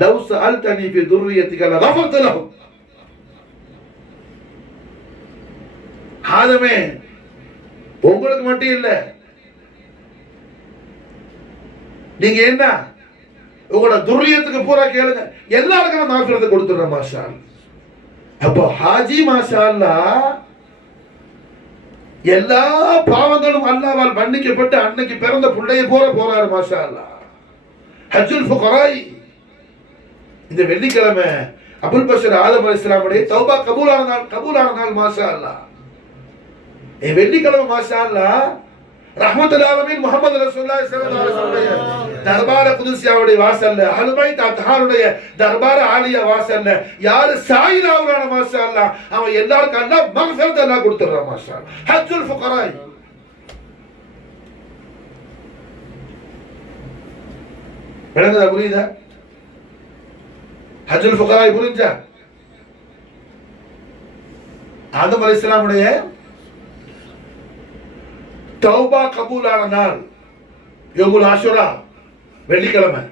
லவ் சஅல்தனி ஃபி துர்ரிய்யதிக லகஃபர்து லஹு. ஆதமே, உங்களுக்கு மட்டும் இல்ல, நீங்க என்ன உங்களோட துர்ரியத்துக்கு பூரா கேளுங்க, எல்லாருக்கும் நான் மாஃபிரத்தை கொடுத்துறேன் மாஷா அல்லாஹ். அப்போ ஹாஜி மாஷா அல்லாஹ் எல்லா பாவங்களும் அல்லாஹ்வால் மன்னிக்கப்பட்டு அன்னைக்கு பிறந்த பிள்ளையை போற போறாரு மாஷா அல்லாஹ். ஹஜ்ஜுல் ஃபுகராய் இந்த வெள்ளிக்கிழமை அபுல் பஷர் ஆதம் அலைஹிஸ்ஸலாமுடைய தௌபா கபூலான நாள் மாஷா அல்லாஹ். வெள்ளிக்கிழமை மாஷா அல்லாஹ் ரஹ்மத்துல் ஆலமீன் முஹம்மது ரசூலுல்லாஹி ஸல்லல்லாஹு அலைஹி வஸல்லம் தர்பார குதுசியாவுடைய வாசல்ல அஹ்லுல் பைத் அத்ஹாருடைய தர்பார ஆலியா வாசல்ல யார் சாயில் ஆகுறான மாஷா அல்லாஹ் அவன் எல்லாருக்கும் அல்லாஹ் மக்ஃபிரத் அல்லாஹ் கொடுத்துறான் மாஷா அல்லாஹ். ஹஜ்ஜுல் ஃபுகராய் விளங்குதா? புரியுதா? ஹஜ்ஜுல் ஃபுகராய் புரிஞ்சா? ஆதம் அலைஹிஸ்ஸலாமுடைய தௌபா கபூலான நாள் யோமுல் ஆஷுரா வெள்ளிக்கிழமை.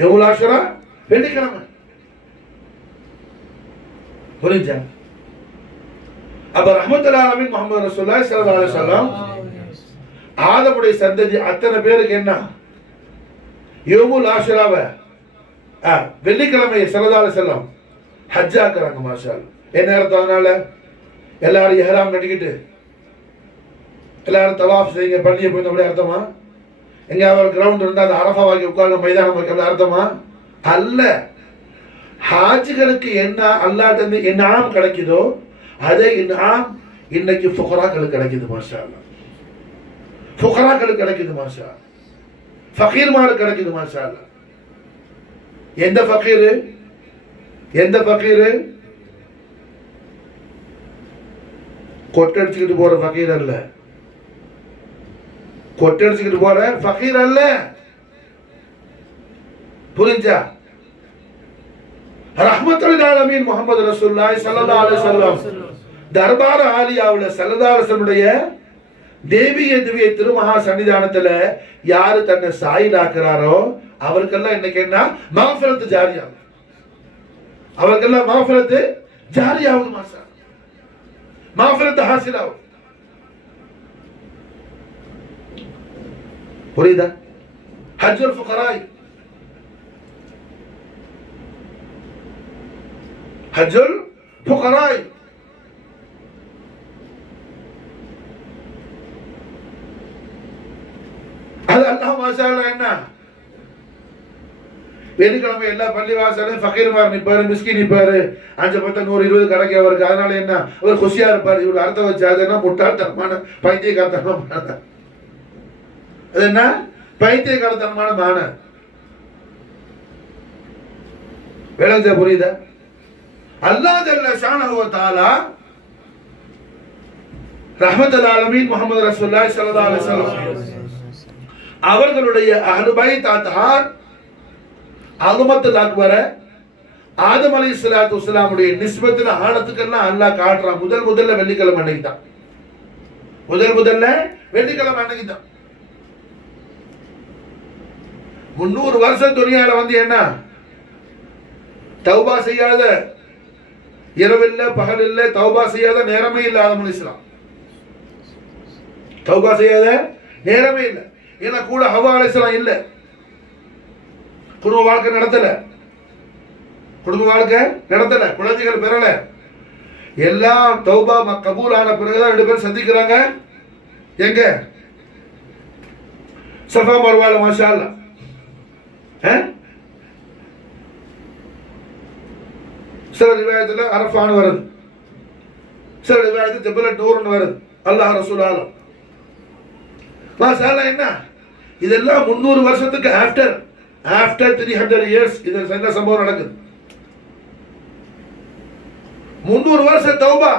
யோமுல் ஆஷுரா வெள்ளிக்கிழமை. புரிஞ்சா? அப்ப ரஹ்மத்துல் ஆலமீன் முஹம்மது ரசூலுல்லாஹி ஸல்லல்லாஹு அலைஹி வஸல்லம் ஆதமுடைய சந்ததி அத்தனை பேருக்கு என்ன யோமுல் ஆஷுராவை வெள்ளிக்கிழமை ஸல்லல்லாஹு அலைஹி வஸல்லம் ஹஜ் ஆக்குறாங்க மாஷா அல்லாஹ். என்ன அர்த்தம்? அதனால எல்லாரும் இஹ்ராம் கட்டிக்கிட்டு எல்லாரும் தவாஃப் செய்யுங்க பள்ளியை போய் அப்படி அர்த்தமா? எங்கேயாவது கிரவுண்ட் இருந்தால் அந்த அரஃபா வாங்கி உட்கார்ந்து மைதானம் வைக்க அப்படி அர்த்தமா? அல்ல. ஹாஜிகளுக்கு என்ன அல்லாஹ்ட்ட இன்ஆம் கிடைக்குதோ அதே இன்ஆம் இன்னைக்கு ஃபுகராக்களுக்கு கிடைக்குது மாஷா அல்லாஹ். ஃபுகராக்களுக்கு கிடைக்குது மாஷா அல்லாஹ். ஃபகீர்மாருக்கு கிடைக்குது மாஷா அல்லாஹ். எந்த ஃபகீர்? எந்த ஃபகீர்? கொட்டடிச்சுக்கிட்டு போற ஃபகீர் அல்ல, கொட்டடிச்சுக்கிட்டு போற ஃபகீர் அல்ல. புரிஞ்சா? ரஹ்மத்துல் ஆலமீன் முஹம்மது ரசூலுல்லாஹி ஸல்லல்லாஹு அலைஹி வஸல்லம் தர்பார் ஆலியாவுல ஸல்லல்லாஹு அலைஹி வஸல்லம் திவ்ய திருமகா சன்னிதானத்துல யாரு தன்னை சாயிலாக்குறாரோ அவருக்கெல்லாம் இன்னைக்கு என்ன மக்ஃபிரத் ஜாரியா, அவருக்கெல்லாம் மக்ஃபிரத் ஜாரியாவுது மாஷா, மக்ஃபிரத் ஹாசிலாவுது. புரியுதா? ஹஜ்ஜுல் ஃபுகராய், ஹஜ்ஜுல் ஃபுகராய். அது அல்லாஹ் மாஷா அல்லாஹ் என்ன வெள்ளிக்கிழமை எல்லா பள்ளி வாசலும் ஃபகீர்மார் நிற்பாரு, மிஸ்கி நிற்பாரு, 5 10 100 20 கணக்கு அவருக்கு. அதனால என்ன, அவர் குஷியா இருப்பார். இவர் அர்த்தம் வச்சு அது என்ன முட்டாள்தனமான பைத்தியக்காரத்தனமான, அது என்ன பைத்தியக்காரத்தனமான மான. விளங்குதா, புரியுதா? அல்லாஹ் ஜல்ல ஷானஹு வ தஆலா ரஹ்மத்துல் ஆலமீன் முஹம்மது ரசூலுல்லாஹி ஸல்லல்லாஹு அலைஹி வஸல்லம் அவர்களுடைய அஹ்லு பைத் அத்ஹார் அலுமத்துல் அக்பர ஆதம் அலைஹிஸ்ஸலாத்து வஸ்ஸலாமுடைய நிஸ்பத்துல ஆனத்துக்கெல்லாம் அல்லாஹ் காட்டுறான். முதல்ல வெள்ளிக்கிழமை அன்னைக்கு தான். முதல்ல வெள்ளிக்கிழமை அன்னைக்கு தான். 300 வருஷம் துனியால வந்து என்ன தௌபா செய்யாத இரவில்ல பகல் இல்ல, தௌபா செய்யாத நேரமே இல்லை. ஆதம் அலைஹிஸ்ஸலாம் தௌபா செய்யாத நேரமே இல்லை. ஏன்னா கூட ஹவ்வா அலைஹிஸ்ஸலாம் இல்லை, குடும்ப வாழ்க்கை நடத்தல, குழந்தைகள் பெறல. எல்லாம் தௌபா கபூல் ஆன பிறகுதான் 2 பேரும் சந்திக்கிறாங்க. எங்க? சஃபா மர்வால. மாஷா அல்லாஹ். சில ரிவாயத்துல அரஃபான்னு வருது, சில ரிவாயத்துல ஜபல் நூர்னு வருது. அல்லாஹ் ரசூல் ஆலம். மாஷா அல்லாஹ். என்ன இதெல்லாம் 300 வருஷத்துக்கு ஆஃப்டர் 300 இயர்ஸ் இது என்ன சம்பவம் நடக்குது. 300 வருஷம் தௌபா.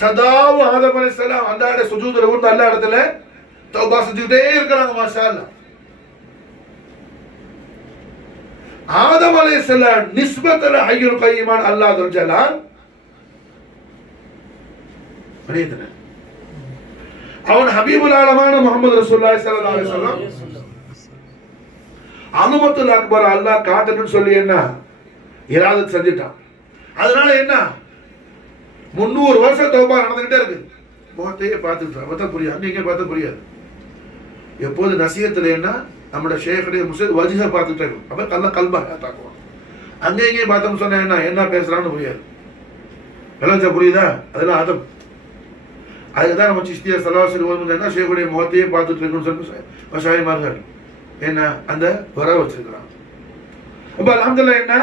சதாவும் ஆதம் அலைஹிஸ்ஸலாம் அந்த சுஜூதுல உள்ள நல்ல இடத்துல தௌபா செஞ்சுட்டே இருக்காங்க. மாஷா அல்லாஹ். ஆதம் அலைஹிஸ்ஸலாம் நிஸ்பத்துல ஹய்யுல் கய்யிமான் அல்லாஹ் துல் ஜலால் புரியுதுனா? அவன் ஹபீபுல் ஆலமான முஹம்மது ரசூலுல்லாஹி ஸல்லல்லாஹு அலைஹி வஸல்லம் அலுமத்துல் அக்பர் அல்லாஹ் காட்டணும்னு சொல்லி என்ன இராதத் செஞ்சுட்டான். அதனால என்ன 300 வருஷம் தௌபா நடந்துகிட்டே இருக்கு. முகத்தையே பார்த்துட்டு பார்த்தா புரியாது, அங்கே பார்த்தா புரியாது. எப்போது நசியத்தில் என்ன நம்முடைய ஷேഖுடைய முஸ்லிம் வஜிஹ பார்த்துட்டே இருக்கும். அப்போ கல்பா தாக்குவான். அங்கே இங்கேயும் பார்த்தோம்னு சொன்னா என்ன பேசுறான்னு புரியாது. விளஞ்சா புரியுதா? அதெல்லாம் அதம். அதுக்குதான் நம்ம சிஸ்தியா சலாவசல் ஓதுனா ஷேഖுடைய முகத்தையே பார்த்துட்டு இருக்குன்னு சொல்லி மஷாயிமார்கள் என்ன அந்த வர வச்சிருக்கிறான். அப்ப அல்ஹம்துலில்லாஹ் என்ன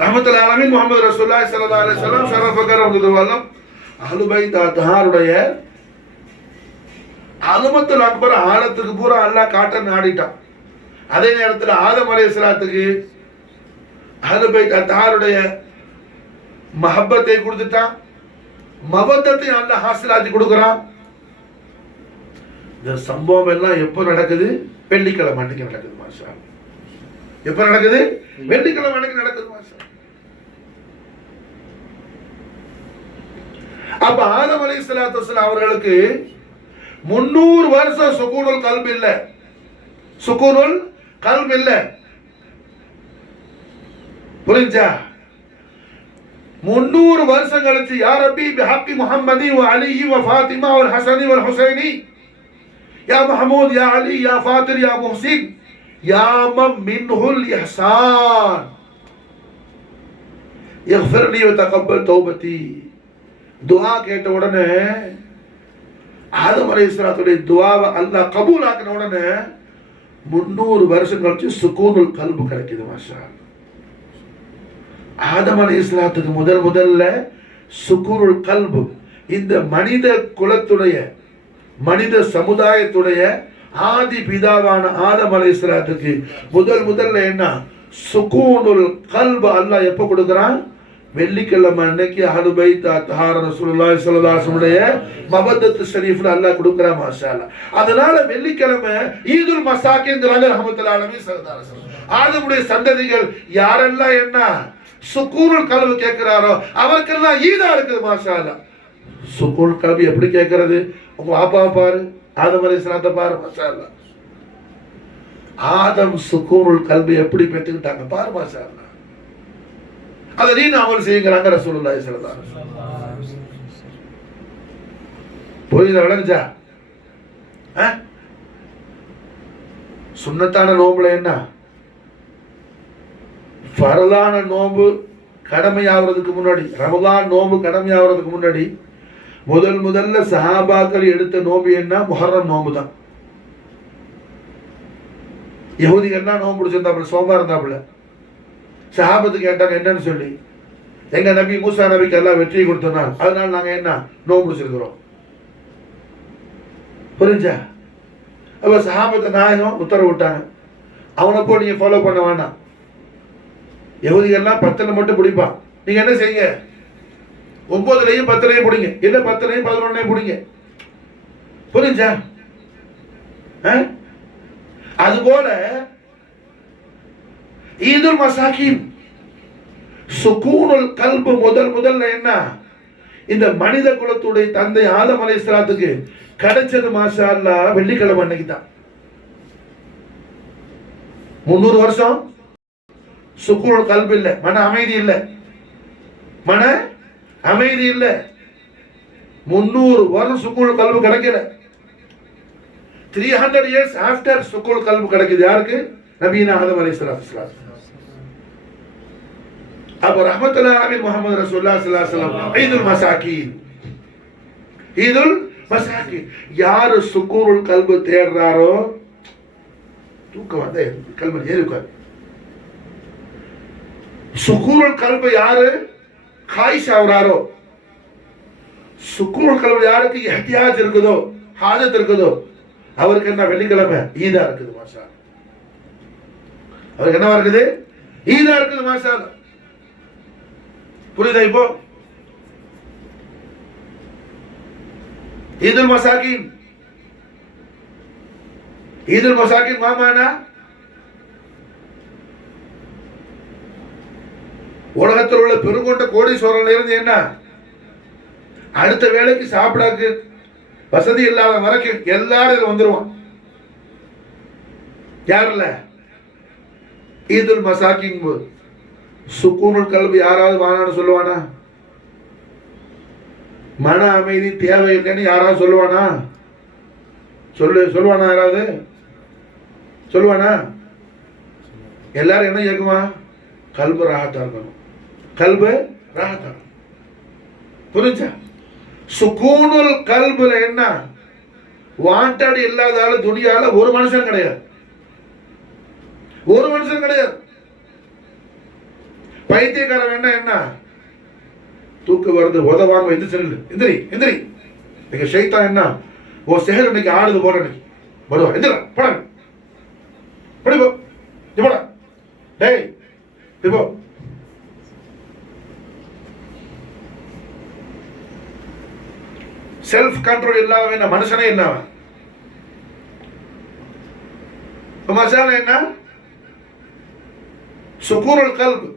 ரஹ்மத்துல் ஆலமீன் முஹம்மது ரசூலுல்லாஹி ஸல்லல்லாஹு அலைஹி வஸல்லம் ஷரஃபகர வதுவல்லம் அஹ்லு பைத் அத்ஹாருடைய அலுமத்துல் அக்பர் ஆலத்துக்கு பூரா அல்லாஹ் காட்ட நாடிட்டான். அதே நேரத்தில் ஆதம் அலைஹிஸ்ஸலாத்துக்கு அஹ்லு பைத் அத்ஹாருடைய மஹப்பத்தை கொடுத்துட்டான், மவத்தத்தை அல்லாஹ் ஹாசிலாக்கி கொடுக்குறான். இந்த சம்பவம் எல்லாம் எப்போ நடக்குது? வெள்ளிக்கிழமை அன்னைக்கு நடக்குது. மாஷா அல்லாஹ். எப்போ நடக்குது? வெள்ளிக்கிழமை அன்னைக்கு நடக்குது. மாஷா அல்லாஹ். அப்ப ஆதம் அலைஹிஸ்ஸலாத்து வஸலாம் அவர்களுக்கு 300 வருஷம் சுகூனுல் கல்ப் இல்ல, சுகூனுல் கல்ப் இல்ல. புரிஞ்சா? 300 வருஷம் கழிச்சு யா ரப்பி பிஹக்கி முஹம்மதி வ அலிஹி வ ஃபாத்திமா வல் ஹஸனி வல் ஹுசைனி யா மஹமூத் யா அலி யா ஃபாத்திர் யா முஹ்சின் யா மம் மின்ஹுல் இஹ்சான் இக்ஃபிர் லி வ தகப்பல் தௌபதி. துஆ கேட்ட உடனே ஆதம் அலைஹிஸ்ஸலாத்துடைய துஆவை அல்லாஹ் கபூல் ஆக்கின உடனே 300 வருஷம் கழிச்சு சுகூனுல் கல்ப் கிடைக்குது. மாஷா அல்லாஹ். ஆதம் அலைஹிஸ்ஸலாத்துக்கு முதல்ல சுகூனுல் கல்ப், இந்த மனித குலத்துடைய மனித சமுதாயத்துடைய ஆதி பிதாவான ஆதம் அலைஹிஸ்ஸலாத்துக்கு முதல்ல என்ன சுகூனுல் கல்ப் அல்லாஹ் எப்ப கொடுக்குறான்? வெள்ளிக்கிழமை அன்னைக்கு அஹ்லு பைத் அத்ஹார் ரசூலுல்லாஹி ஸல்லல்லாஹு அலைஹி வஸல்லுடைய மவத்தத் ஷரீஃப்ல அல்லாஹ் கொடுக்குறான். மாஷா அல்லாஹ். அதனால வெள்ளிக்கிழமை ஈதுல் மசாக்கின்ங்கறாங்க ரஹ்மத்துல் ஆலமீன் ஸல்லல்லாஹு அலைஹி வஸல்லம். ஆதமுடைய சந்ததிகள் யாரெல்லாம் என்ன சுகூனுல் கல்ப் கேட்கிறாரோ அவருக்கெல்லாம் ஈதா இருக்குது. மாஷா அல்லாஹ். சுகூனுல் கல்ப் எப்படி கேட்கிறது? உங்க அப்பா பாரு, ஆதம் அலைஹிஸ்ஸலாத்தை பாரு. மாஷா அல்லாஹ். ஆதம் சுகூனுல் கல்ப் எப்படி பெற்றுக்கிட்டாங்க பாரு. மாஷா அல்லாஹ். அதை நீ அமல் செய்யுங்கிறாங்க ரசூலுல்லாஹி ஸல்லல்லாஹு அலைஹி வஸல்லம். புரியுதா? விளங்குச்சா? சுன்னத்தான நோம்புல என்ன ஃபர்லான நோம்பு கடமையாகிறதுக்கு முன்னாடி, ரமலான் நோம்பு கடமையாகிறதுக்கு முன்னாடி முதல்ல சஹாபாக்கள் எடுத்த நோம்பு என்ன? முஹர்ரம் நோம்பு தான். யஹூதிகள்லாம் நோன்பு பிடிச்சிருந்தாப்புல, சோம்பா இருந்தாப்புல. சஹாபத்து கேட்டாங்க என்னன்னு சொல்லி. எங்க நபி மூசா நபிக்கு எல்லாம் வெற்றியை கொடுத்தோம்னா அதனால நாங்க என்ன நோன்பு பிடிச்சிருக்கிறோம். புரிஞ்சா? அப்ப சஹாபத்து நாயகம் உத்தரவு விட்டாங்க, அவனை போய் நீங்க ஃபாலோ பண்ண வேண்டாம். யஹூதிகள்லாம் 10 மட்டும் பிடிப்பான், நீங்க என்ன செய்யுங்க 9லையும் 10லையும் பிடிங்க, இல்ல 10லையும் 11லையும் பிடிங்க. புரிஞ்சா? அதுபோல ஈதுல் மசாகின் சுகூனுல் கல்பு முதல்ல என்ன, இந்த மனித குலத்துடைய தந்தை ஆதம் அலைஹிஸ்ஸலாத்துக்கு கிடைச்சது மாஷா அல்லாஹ் வெள்ளிக்கிழமை அன்னைக்கு தான். 300 வருஷம் சுகூனுல் கல்பு இல்ல, மன அமைதி இல்ல, மன அமைதி இல்ல. 300 வருஷம் சுகூனுல் கல்பு கிடைக்கல. 300 years after சுகூனுல் கல்பு கிடைக்குது. யாருக்கு? நபீனா ஆதம் அலைஹிஸ்ஸலாம். அப்ப ரஹ்மத்துல்லாஹி அலைஹி முஹம்மது ரசூலுல்லாஹி ஸல்லல்லாஹு அலைஹி வஸல்லம் ஈதுல் மசாகீன், ஈதுல் மசாகீன். யாரு சுகூனுல் கல்பு தேடுறாரோ, தூக்கம் வந்தே கல்பு ஏறிக்காது. சுகூனுல் கல்பு யாரு காயிஷ் ஆகுறாரோ, சுகூனுல் கல்பு யாருக்கு இஹ்தியாஜ் இருக்குதோ, ஹாஜத் இருக்குதோ, அவருக்கு என்ன வெள்ளிக்கிழமை ஈதா இருக்குது மாஷா. அவருக்கு என்னவா இருக்குது? ஈதா இருக்குது மாஷா. புரியுதா? இப்போ ஈதுல் மசாகின், ஈதுல் மசாகின் மாமானா உலகத்தில் உள்ள பெருங்கொண்ட கோடீஸ்வரன்ல இருந்து என்ன அடுத்த வேலைக்கு சாப்பிடாக்கு வசதி இல்லாத வரைக்கும் எல்லாரும் வந்துருவான். யாருல? ஈதுல் மசாகின். சுகூனுல் கல்பு யாராவது வானான்னு சொல்லுவானா? மன அமைதி தேவையில்லைன்னு யாராவது சொல்லுவானா? சொல்லுவானா? யாராவது சொல்லுவானா? எல்லாரும் என்ன கேட்குமா? கல்பு ராகத்தா இருக்கணும், கல்பு ராகத்தா. புரிஞ்சா? சுகூனுல் கல்புல என்ன வாண்டட் இல்லாதால துனியால ஒரு மனுஷன் கிடையாது, ஒரு மனுஷன் கிடையாது. பைத்தியக்காரன் வேணா என்ன தூக்கு வருது உதவாங்க எந்திரி எந்திரி எந்திரி. எங்க ஷைத்தான் என்ன ஓ சேகர் இன்னைக்கு ஆடுது போற வருவா எந்திரா போட படி போ போட டேய் போ. செல்ஃப் கண்ட்ரோல் இல்லாம என்ன மனுஷனே இல்லாம மசாலா என்ன சுகூனுல் கல்பு.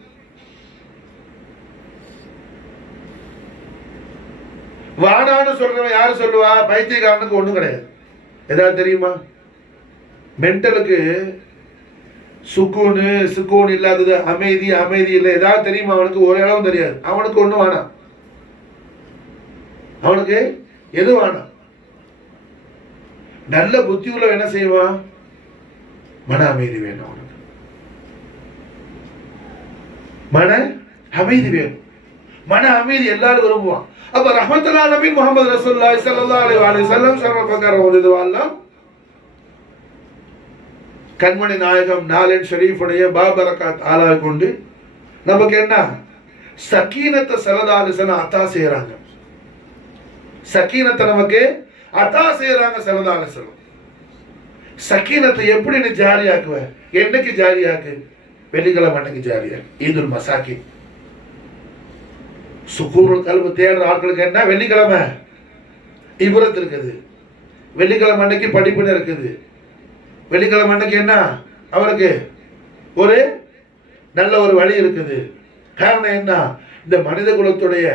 வானான்னு சொல்றவன் யாரு சொல்லுவா? பைத்தியக்காரனுக்கு ஒண்ணும் கிடையாது. ஏதாவது தெரியுமா? மென்டலுக்கு சுக்கூன் இல்லாதது, அமைதி இல்லை, ஏதாவது தெரியுமா? அவனுக்கு ஒரு அளவும் தெரியாது. அவனுக்கு ஒண்ணும் வேணாம், அவனுக்கு எது வேணாம். நல்ல புத்தி உள்ள என்ன செய்வான்? மன அமைதி வேணும் அவனுக்கு, மன அமைதி வேணும். மன அமைதி எல்லாரும் விரும்புவான். அப்ப ரஹ்மத்துல்லாஹி நபி முஹம்மது ரசூலுல்லாஹி ஸல்லல்லாஹு அலைஹி வஸல்லம் சர்வபகர ஓதுவால்லாம் கண்மணி நாயகம் நாலன் ஷரீஃபுடைய பாபரகாத் ஆலா கொண்டு நமக்கு என்ன சக்கீனத்தை சல்லல்லாஹு அத்தா செய்யறாங்க. சக்கீனத்தை நமக்கு அத்தா செய்யறாங்க சல்லல்லாஹு அலைஹி வஸல்லம். சக்கீனத்தை எப்படி நீ ஜாரியாக்குவ? என்னைக்கு ஜாரியாக்கு? வெள்ளிக்கிழமை அன்னைக்கு ஜாரியாக்கு. ஈதுல் மசாகின். சுகூனுல் கல்பு தேடுற ஆட்களுக்கு என்ன வெள்ளிக்கிழமை இபரத் இருக்குது, வெள்ளிக்கிழமை அன்னைக்கு படிப்புன்னு இருக்குது, வெள்ளிக்கிழமை அன்னைக்கு என்ன அவருக்கு ஒரு நல்ல ஒரு வழி இருக்குது. காரணம் என்ன? இந்த மனித குலத்துடைய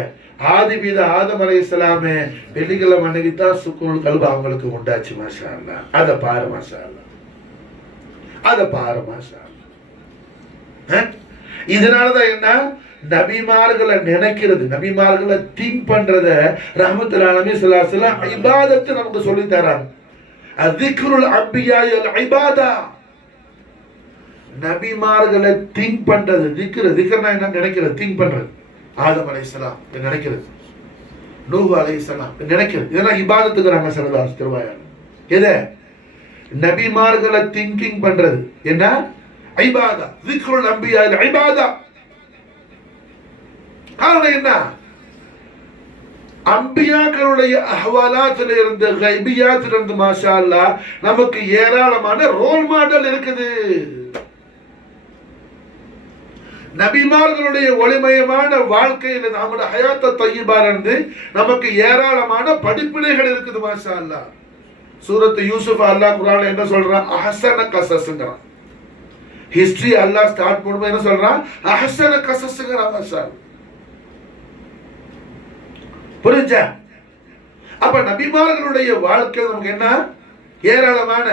ஆதிபீத ஆதம் அலைஹிஸ்ஸலாமே வெள்ளிக்கிழமை அன்னைக்கு தான் சுகூனுல் கல்பு அவங்களுக்கு உண்டாச்சு. மாஷா அல்லாஹ். அதை பாரு மாஷா அல்லாஹ், அதை பாரு மாஷா அல்லாஹ். இதனாலதான் என்ன நபிமார்களை நினைக்கிறது, நபிமார்களை திங்க் பண்றத ரஹ்மத்துல்லாஹி அலைஹி ஸல்லல்லாஹு இபாதத்தை நமக்கு சொல்லி தராங்க. அஸ்ஸிக்ருல் அன்பியா வல் இபாதா. நபிமார்களை திங்க் பண்றது திக்ர்னா என்ன? நினைக்கிறது, திங்க் பண்றது. ஆதம் அலைஹிஸ்ஸலாம் நினைக்கிறது, நூஹ் அலைஹிஸ்ஸலாம் நினைக்கிறது. இதெல்லாம் இபாதத்துக்கு நாங்க ஸல்லல்லாஹு திருவாயார். எதை? நபிமார்களை திங்கிங் பண்றது என்ன? இபாதா. ذிக்ருல் அன்பியா இபாதா. காரணம் என்ன? அம்பியாக்களுடைய அஹ்வாலாத்துல இருந்து கைபியாத்துல இருந்து மாஷா அல்லாஹ் நமக்கு ஏராளமான ரோல் மாடல் இருக்குது. நபிமார்களுடைய ஒளிமயமான வாழ்க்கையில நம்முடைய ஹயாத்த தய்யிபா இருந்து நமக்கு ஏராளமான படிப்பினைகள் இருக்குது மாஷா அல்லாஹ். சூரத் யூசுப் அல்லாஹ் குர்ஆன்ல என்ன சொல்றான்? அஹ்ஸன கஸஸ்ங்கறான். ஹிஸ்டரி அல்லாஹ் ஸ்டார்ட் பண்ணும்போது என்ன சொல்றான்? அஹ்ஸன கஸஸ்ங்கறான் மாஷா அல்லாஹ். புரிஞ்சா? அப்ப நபிமார்களுடைய வாழ்க்கை நமக்கு என்ன? ஏராளமான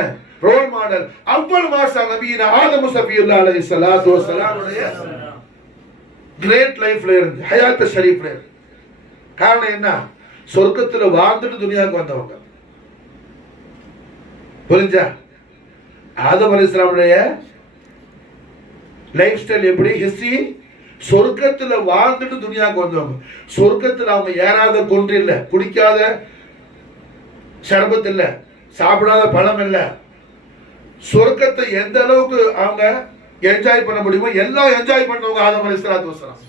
ரோல் மாடல். அவ்வளவு மாஷா நபியின ஆதம் ஸஃபியுல்லாஹ் அலைஹிஸ்ஸலாத்து வஸலாமுடைய கிரேட் லைஃப்ல இருந்து ஹயாத் ஷரீஃப்ல இருந்து. காரணம் என்ன? சொர்க்கத்துல வாழ்ந்துட்டு துனியாவுக்கு வந்தவங்க. புரிஞ்சா? ஆதம் அலைஹிஸ்ஸலாமுடைய லைஃப் ஸ்டைல் எப்படி? ஹிஸ்டரி சொர்க்கத்துல வாழ்ந்துட்டு துனியாவுக்கு வந்தவங்க. சொர்க்கத்துல அவங்க ஏறாத கொன்று இல்ல, குடிக்காத சர்பத் இல்ல, சாப்பிடாத பழம் இல்ல. சொர்க்கத்தை எந்த அளவுக்கு அவங்க என்ஜாய் பண்ண முடியுமோ எல்லாம் என்ஜாய் பண்ணவங்க ஆதம் அலைஹிஸ்ஸலாத்து வஸலாம்.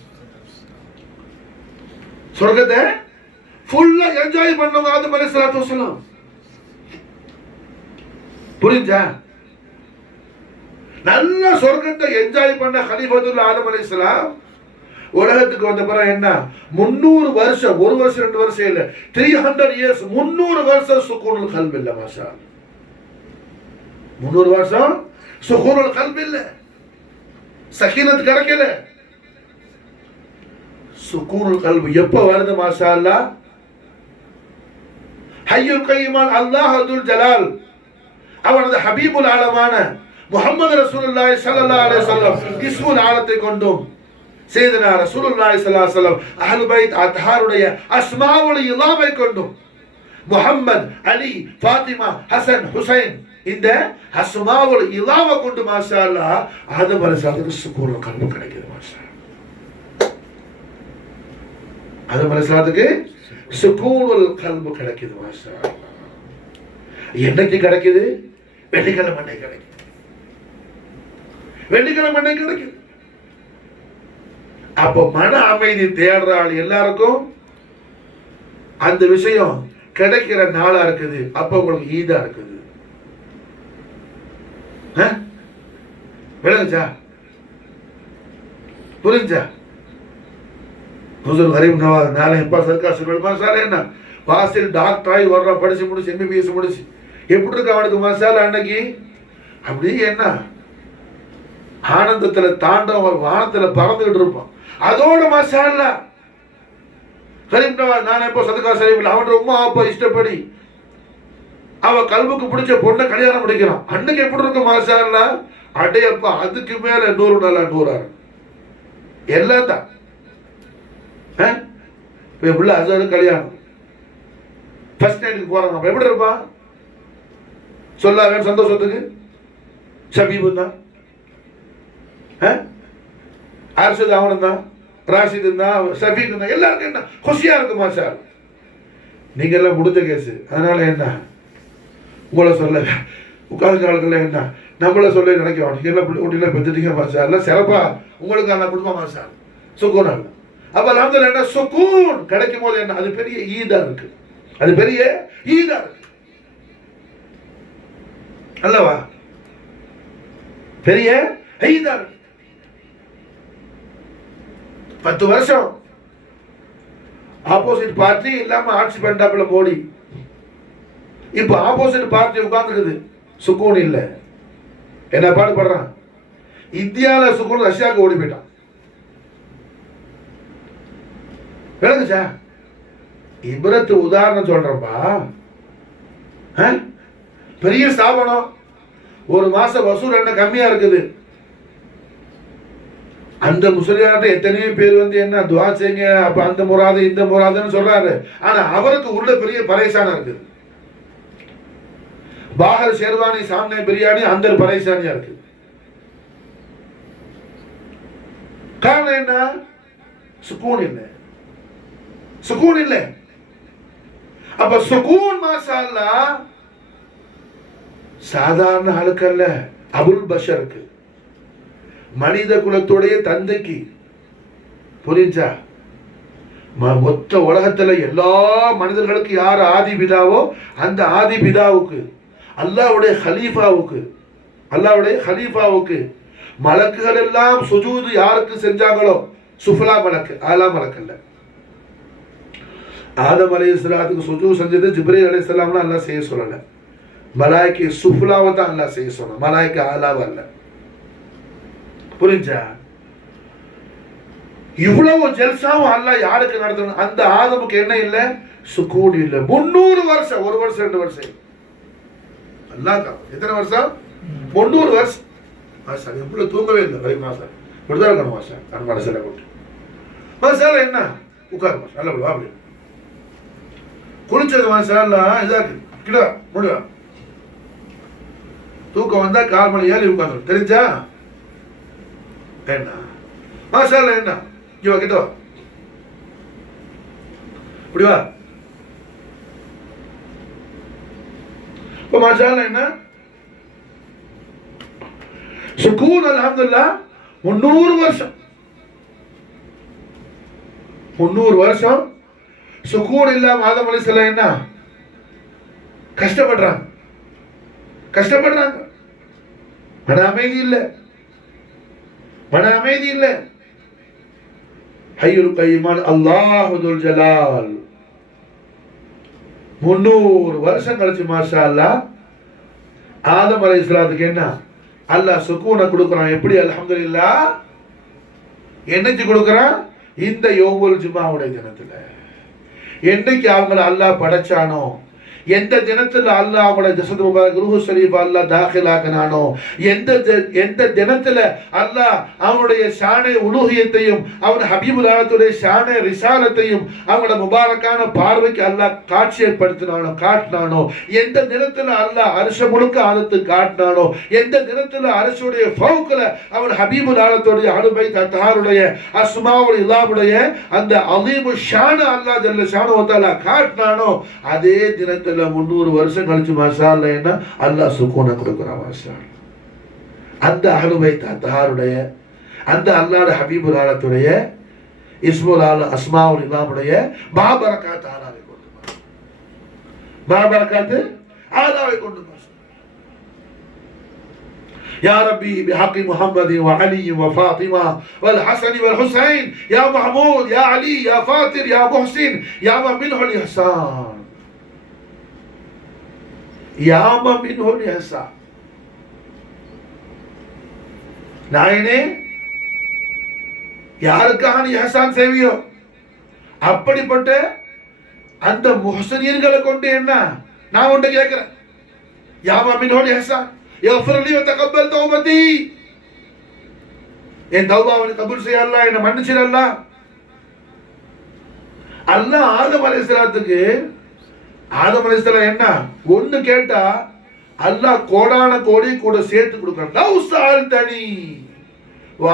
சொர்க்கத்தை ஃபுல்லா என்ஜாய் பண்ணவங்க ஆதம் அலைஹிஸ்ஸலாத்து வஸலாம். புரிஞ்சா? நல்ல சொர்க்கத்தை என்ஜாய் பண்ண கலீஃபத்துல் ஆதம் அலைஹிஸ்ஸலாம் உலகத்துக்கு வந்த பிறகு என்ன? 300 வருஷம், ஒரு வருஷம் 2 வருஷம் இல்ல, 300 இயர்ஸ், 300 வருஷம் சுகூனுல் கல்ப் இல்ல மாஷா அல்லாஹ். 300 வருஷம் சுகூனுல் கல்ப் இல்ல, சகீனத் கிடைக்கல. சுகூனுல் கல்ப் எப்ப வருது மாஷா அல்லாஹ்? ஹய்யுல் கய்யூமான் அல்லாஹ் துல் ஜலால் அவனது ஹபீபுல் ஆலமான முஹம்மது ரசூலுல்லாஹி ஸல்லல்லாஹு அலைஹி வஸல்லம் இஸ்முல் ஆலத்தை கொண்டும் சையதுனா ரசூலுல்லாஹி ஸல்லல்லாஹு அலைஹி வஸல்லம் அஹ்லுல் பைத் அத்ஹாருடைய அஸ்மாவுல் இலாமை கொண்டும் முஹம்மத், அலி, ஃபாத்திமா, ஹசன், ஹுசைன் இந்த அஸ்மாவுல் இலாமை கொண்டு மாஷா அல்லாஹ் ஆதம் அலைஹிஸ்ஸலாத்துக்கு சுகூனுல் கல்ப் கிடைக்குது மாஷா அல்லாஹ். ஆதம் அலைஹிஸ்ஸலாத்துக்கு சுகூனுல் கல்ப் கிடைக்குது மாஷா அல்லாஹ். என்னைக்கு கிடைக்குது? வெள்ளிக்கிழமை அன்னைக்கு கிடைக்குது. வெள்ளிக்கிழமை அன்னைக்கு கிடைக்குது. அப்ப மன அமைதி தேடுற ஆள் எல்லாருக்கும் அந்த விஷயம் கிடைக்கிற நாளா இருக்குது. அப்ப உங்களுக்கு ஈதா இருக்குது. விளங்குச்சா? புரிஞ்சா? ஹுசூர் கரீம் நவாஸ் நாளை எப்பா சர்க்கார் சொல்லுமா சார் என்ன வாசில் டாக்டர் ஆகி வர்ற, படிச்சு முடிச்சு எம்பிபிஎஸ் முடிச்சு எப்படி இருக்கு அவனுக்கு மசாலா அன்னைக்கு? அப்படியே என்ன ஆனந்தத்துல தாண்டவ வானத்துல பறந்துகிட்டு இருப்பான். அதோட மசாலா கரீம் நவாஸ் நான் எப்போ சதகா சரியில்லை அவன் ரொம்ப அப்பா இஷ்டப்படி அவன் கல்புக்கு பிடிச்ச பொண்ணை கல்யாணம் முடிக்கிறான். அன்னைக்கு எப்படி இருக்கும் மசாலா? அடையப்பா அதுக்கு மேல 100 நாளா 100 எல்லாம் தான். பிள்ளை அசாரு கல்யாணம் ஃபர்ஸ்ட் நைட்டுக்கு போறாங்க. அப்ப எப்படி இருப்பான்? சொல்லாத சந்தோஷத்துக்கு ஷபீபு தான், அர்ஷத் அவனும் தான், ராஷித் தான், ஷபீக் தான், எல்லாருக்கும் என்ன குஷியா இருக்கு மாஷா. நீங்க எல்லாம் முடிஞ்ச கேஸ். அதனால என்ன உங்களை சொல்ல உட்கார்ந்த ஆளுகள் என்ன நம்மள சொல்ல நினைக்கிறோம். நீங்க எல்லாம் குட்டிலாம் பெற்றுட்டீங்க மாஷா, எல்லாம் சிறப்பா உங்களுக்கு அந்த குடும்பம் மாஷா சுக்கூன். அப்ப அல்ஹம்துலில்லாஹ் என்ன சுக்கூன் கிடைக்கும் போது என்ன அது பெரிய ஈதா இருக்கு. அது பெரிய ஈதா இருக்கு அல்லவா? பெரிய ஈதா இருக்கு. 10 வருஷம் ஆப்போசிட் பார்ட்டி இல்லாம ஆட்சி பண்ணிட்டாப்புல மோடி. இப்ப ஆப்போசிட் பார்ட்டி உட்கார்ந்துருக்குது, சுக்கூன் இல்ல. என்ன பாடுபடுறான்? இந்தியாவில் சுக்கூன் ரஷ்யாவுக்கு ஓடி போயிட்டான். விளங்குச்சா? இப்ரத்து உதாரணம் சொல்றப்பா. பெரிய ஸ்தாபனம், ஒரு மாசம் வசூல் என்ன கம்மியா இருக்குது. அந்த முஸ்லிம்கிட்ட எத்தனையோ பேர் வந்து என்ன துவா செய்யுங்க, அப்ப அந்த முறாது இந்த முறாதுன்னு சொல்றாரு. ஆனா அவருக்கு உள்ள பெரிய பரேசானா இருக்குது. பாகர் ஷெர்வானி சாம்னே பிரியாணி அந்த பரேசானியா இருக்கு. காரணம் என்ன? சுக்கூன் இல்லை, சுக்கூன் இல்லை. அப்ப சுக்கூன் மாஷா அல்லாஹ் சாதாரண ஆளுக்கல்ல, அபுல் பஷருக்கு, மனித குலத்துடைய தந்தைக்கு. புரிஞ்சா? மொத்த உலகத்துல எல்லா மனிதர்களுக்கு யார் ஆதி பிதாவோ அந்த ஆதி பிதாவுக்கு, அல்லாஹ்வுடைய ஹலீஃபாவுக்கு மலக்குகள் எல்லாம் சுஜூது யாருக்கு செஞ்சாங்களோ, சுஃபலா மலக்கு, ஆலா மலக்கல்ல. ஆதம் அலைஹிஸ்ஸலாத்துக்கு சுஜூது செஞ்சது ஜிப்ரீல் அலைஹிஸ்ஸலாம் அல்லாஹ் செய்ய சொல்லல. மலாய்க்கு சுஃபலாவை தான் அல்லாஹ் செய்ய சொன்ன, மலாய்க்கு ஆலாவை அல்ல. புரிஞ்சா? இவ்வளவு ஜல்சாவும் அல்லாஹ் யாருக்கு நடத்தணும்? அந்த ஆதமுக்கு என்ன இல்ல? சுக்கூன் இல்ல. 300 வருஷம், 1 வருஷம் 2 வருஷம் அல்லாஹ் எத்தனை வருஷம்? 300 வருஷம். மாஷா இவ்வளவு தூங்கவே இல்லை. வை மாஷா இப்படிதான் இருக்கணும். மாஷா நான் மனசில போட்டு மாஷால என்ன உட்கார் மாஷா நல்ல வா அப்படி குளிச்சது மாஷால இதாக்கு கிடா முடிவா தூக்கம் வந்தா 4 மணி ஏழு உட்காந்து தெரிஞ்சா என்ன மாஷால என்ன இவ கிட்ட இப்படி வா. இப்போ மாஷால என்ன சுக்கூன் அல்ஹம்துலில்லாஹ் 300 வருஷம் 300 வருஷம் சுக்கூன் இல்லாம ஆதம் அலைஹிஸ்ஸலாம் என்ன கஷ்டப்படுறாங்க. மன அமைதி இல்ல. ஹய்யுல் கய்யூம் அல்லாஹு துல் ஜலால் 300 வருஷம் கழிச்சு மாஷா அல்லாஹ் ஆதம் அலைஹிஸ்ஸலாத்துக்கு என்ன அல்லாஹ் சுக்கூனை கொடுக்குறான். எப்படி? அல்ஹம்துலில்லாஹ். என்னைக்கு கொடுக்குறான்? இந்த யௌமுல் ஜுமாவுடைய தினத்துல. என்னைக்கு அவங்கள அல்லாஹ் படைச்சானோ, எந்த தினத்துல அல்லாஹ் அவங்களோட ஜஸத் முபாரக் ரூஹ் ஷரீஃப் அல்லாஹ் தாখিলাக்கனானோ, எந்த தினத்துல அல்லாஹ் அவனுடைய ஷானே உலூஹியத்தையும் அவன் ஹபீபுல் ஆலத்துடைய ஷானே ரிசாலத்தையும் அவங்களோட முபாரக்கான பார்வைக்கு அல்லாஹ் காட்டினானோ, எந்த தினத்துல அல்லாஹ் அர்ஷ முழுக்க ஆதத்து காட்டினானோ, எந்த தினத்துல அர்ஷுடைய ஃபௌக்ல அவன் ஹபீபுல் ஆலத்துடைய அலுபைத் அத்ஹாருடைய அஸ்மாவுல் இலாஹுடைய அந்த அலீமு ஷான அல்லாஹ் ஜல்ல ஷானு வ தஆலா காட்டினானோ, அதே தினத்துல 300 வருஷம் கழிச்சு மாஷா அல்லாஹ் என்ன அல்லாஹ் சுக்கூனை கொடுக்குறான். மாஷா அந்த அஹ்லுபைத் அத்ஹாருடைய அந்த அல்லாஹ்வுடைய ஹபீபுல் ஆலத்துடைய இஸ்முல் ஆல அஸ்மாவுல் இலாஹுடைய பாபரகாத் ஆலாவை கொண்டு يا ربي بحق محمد وعلي وفاطمة والحسن والحسين يا محمود يا علي يا فاطر يا محسن يا من منه الإحسان يا من منه الإحسان. நாயனே யாருக்காக நீ இஹ்சான் செய்வியோ அப்படிப்பட்ட அந்த முஹ்ஸினீன்களை கொண்டு என்ன நான் உன்கிட்ட கேட்கிறேன். யா من منه الإحسان يغفر لي وتقبل توبتي. என் தௌபாவை கபூல் செய்ய அல்லாஹ், என்ன மன்னிச்சிரு அல்லாஹ். அல்லாஹ் ஆதம் அலைஹிஸ்ஸலாத்துக்கு என்ன ஒன்னு கேட்டா அல்லாஹ் கோடான கோடி கூட சேர்த்து கொடுக்கிறான். லவ் ஸஅல்தனி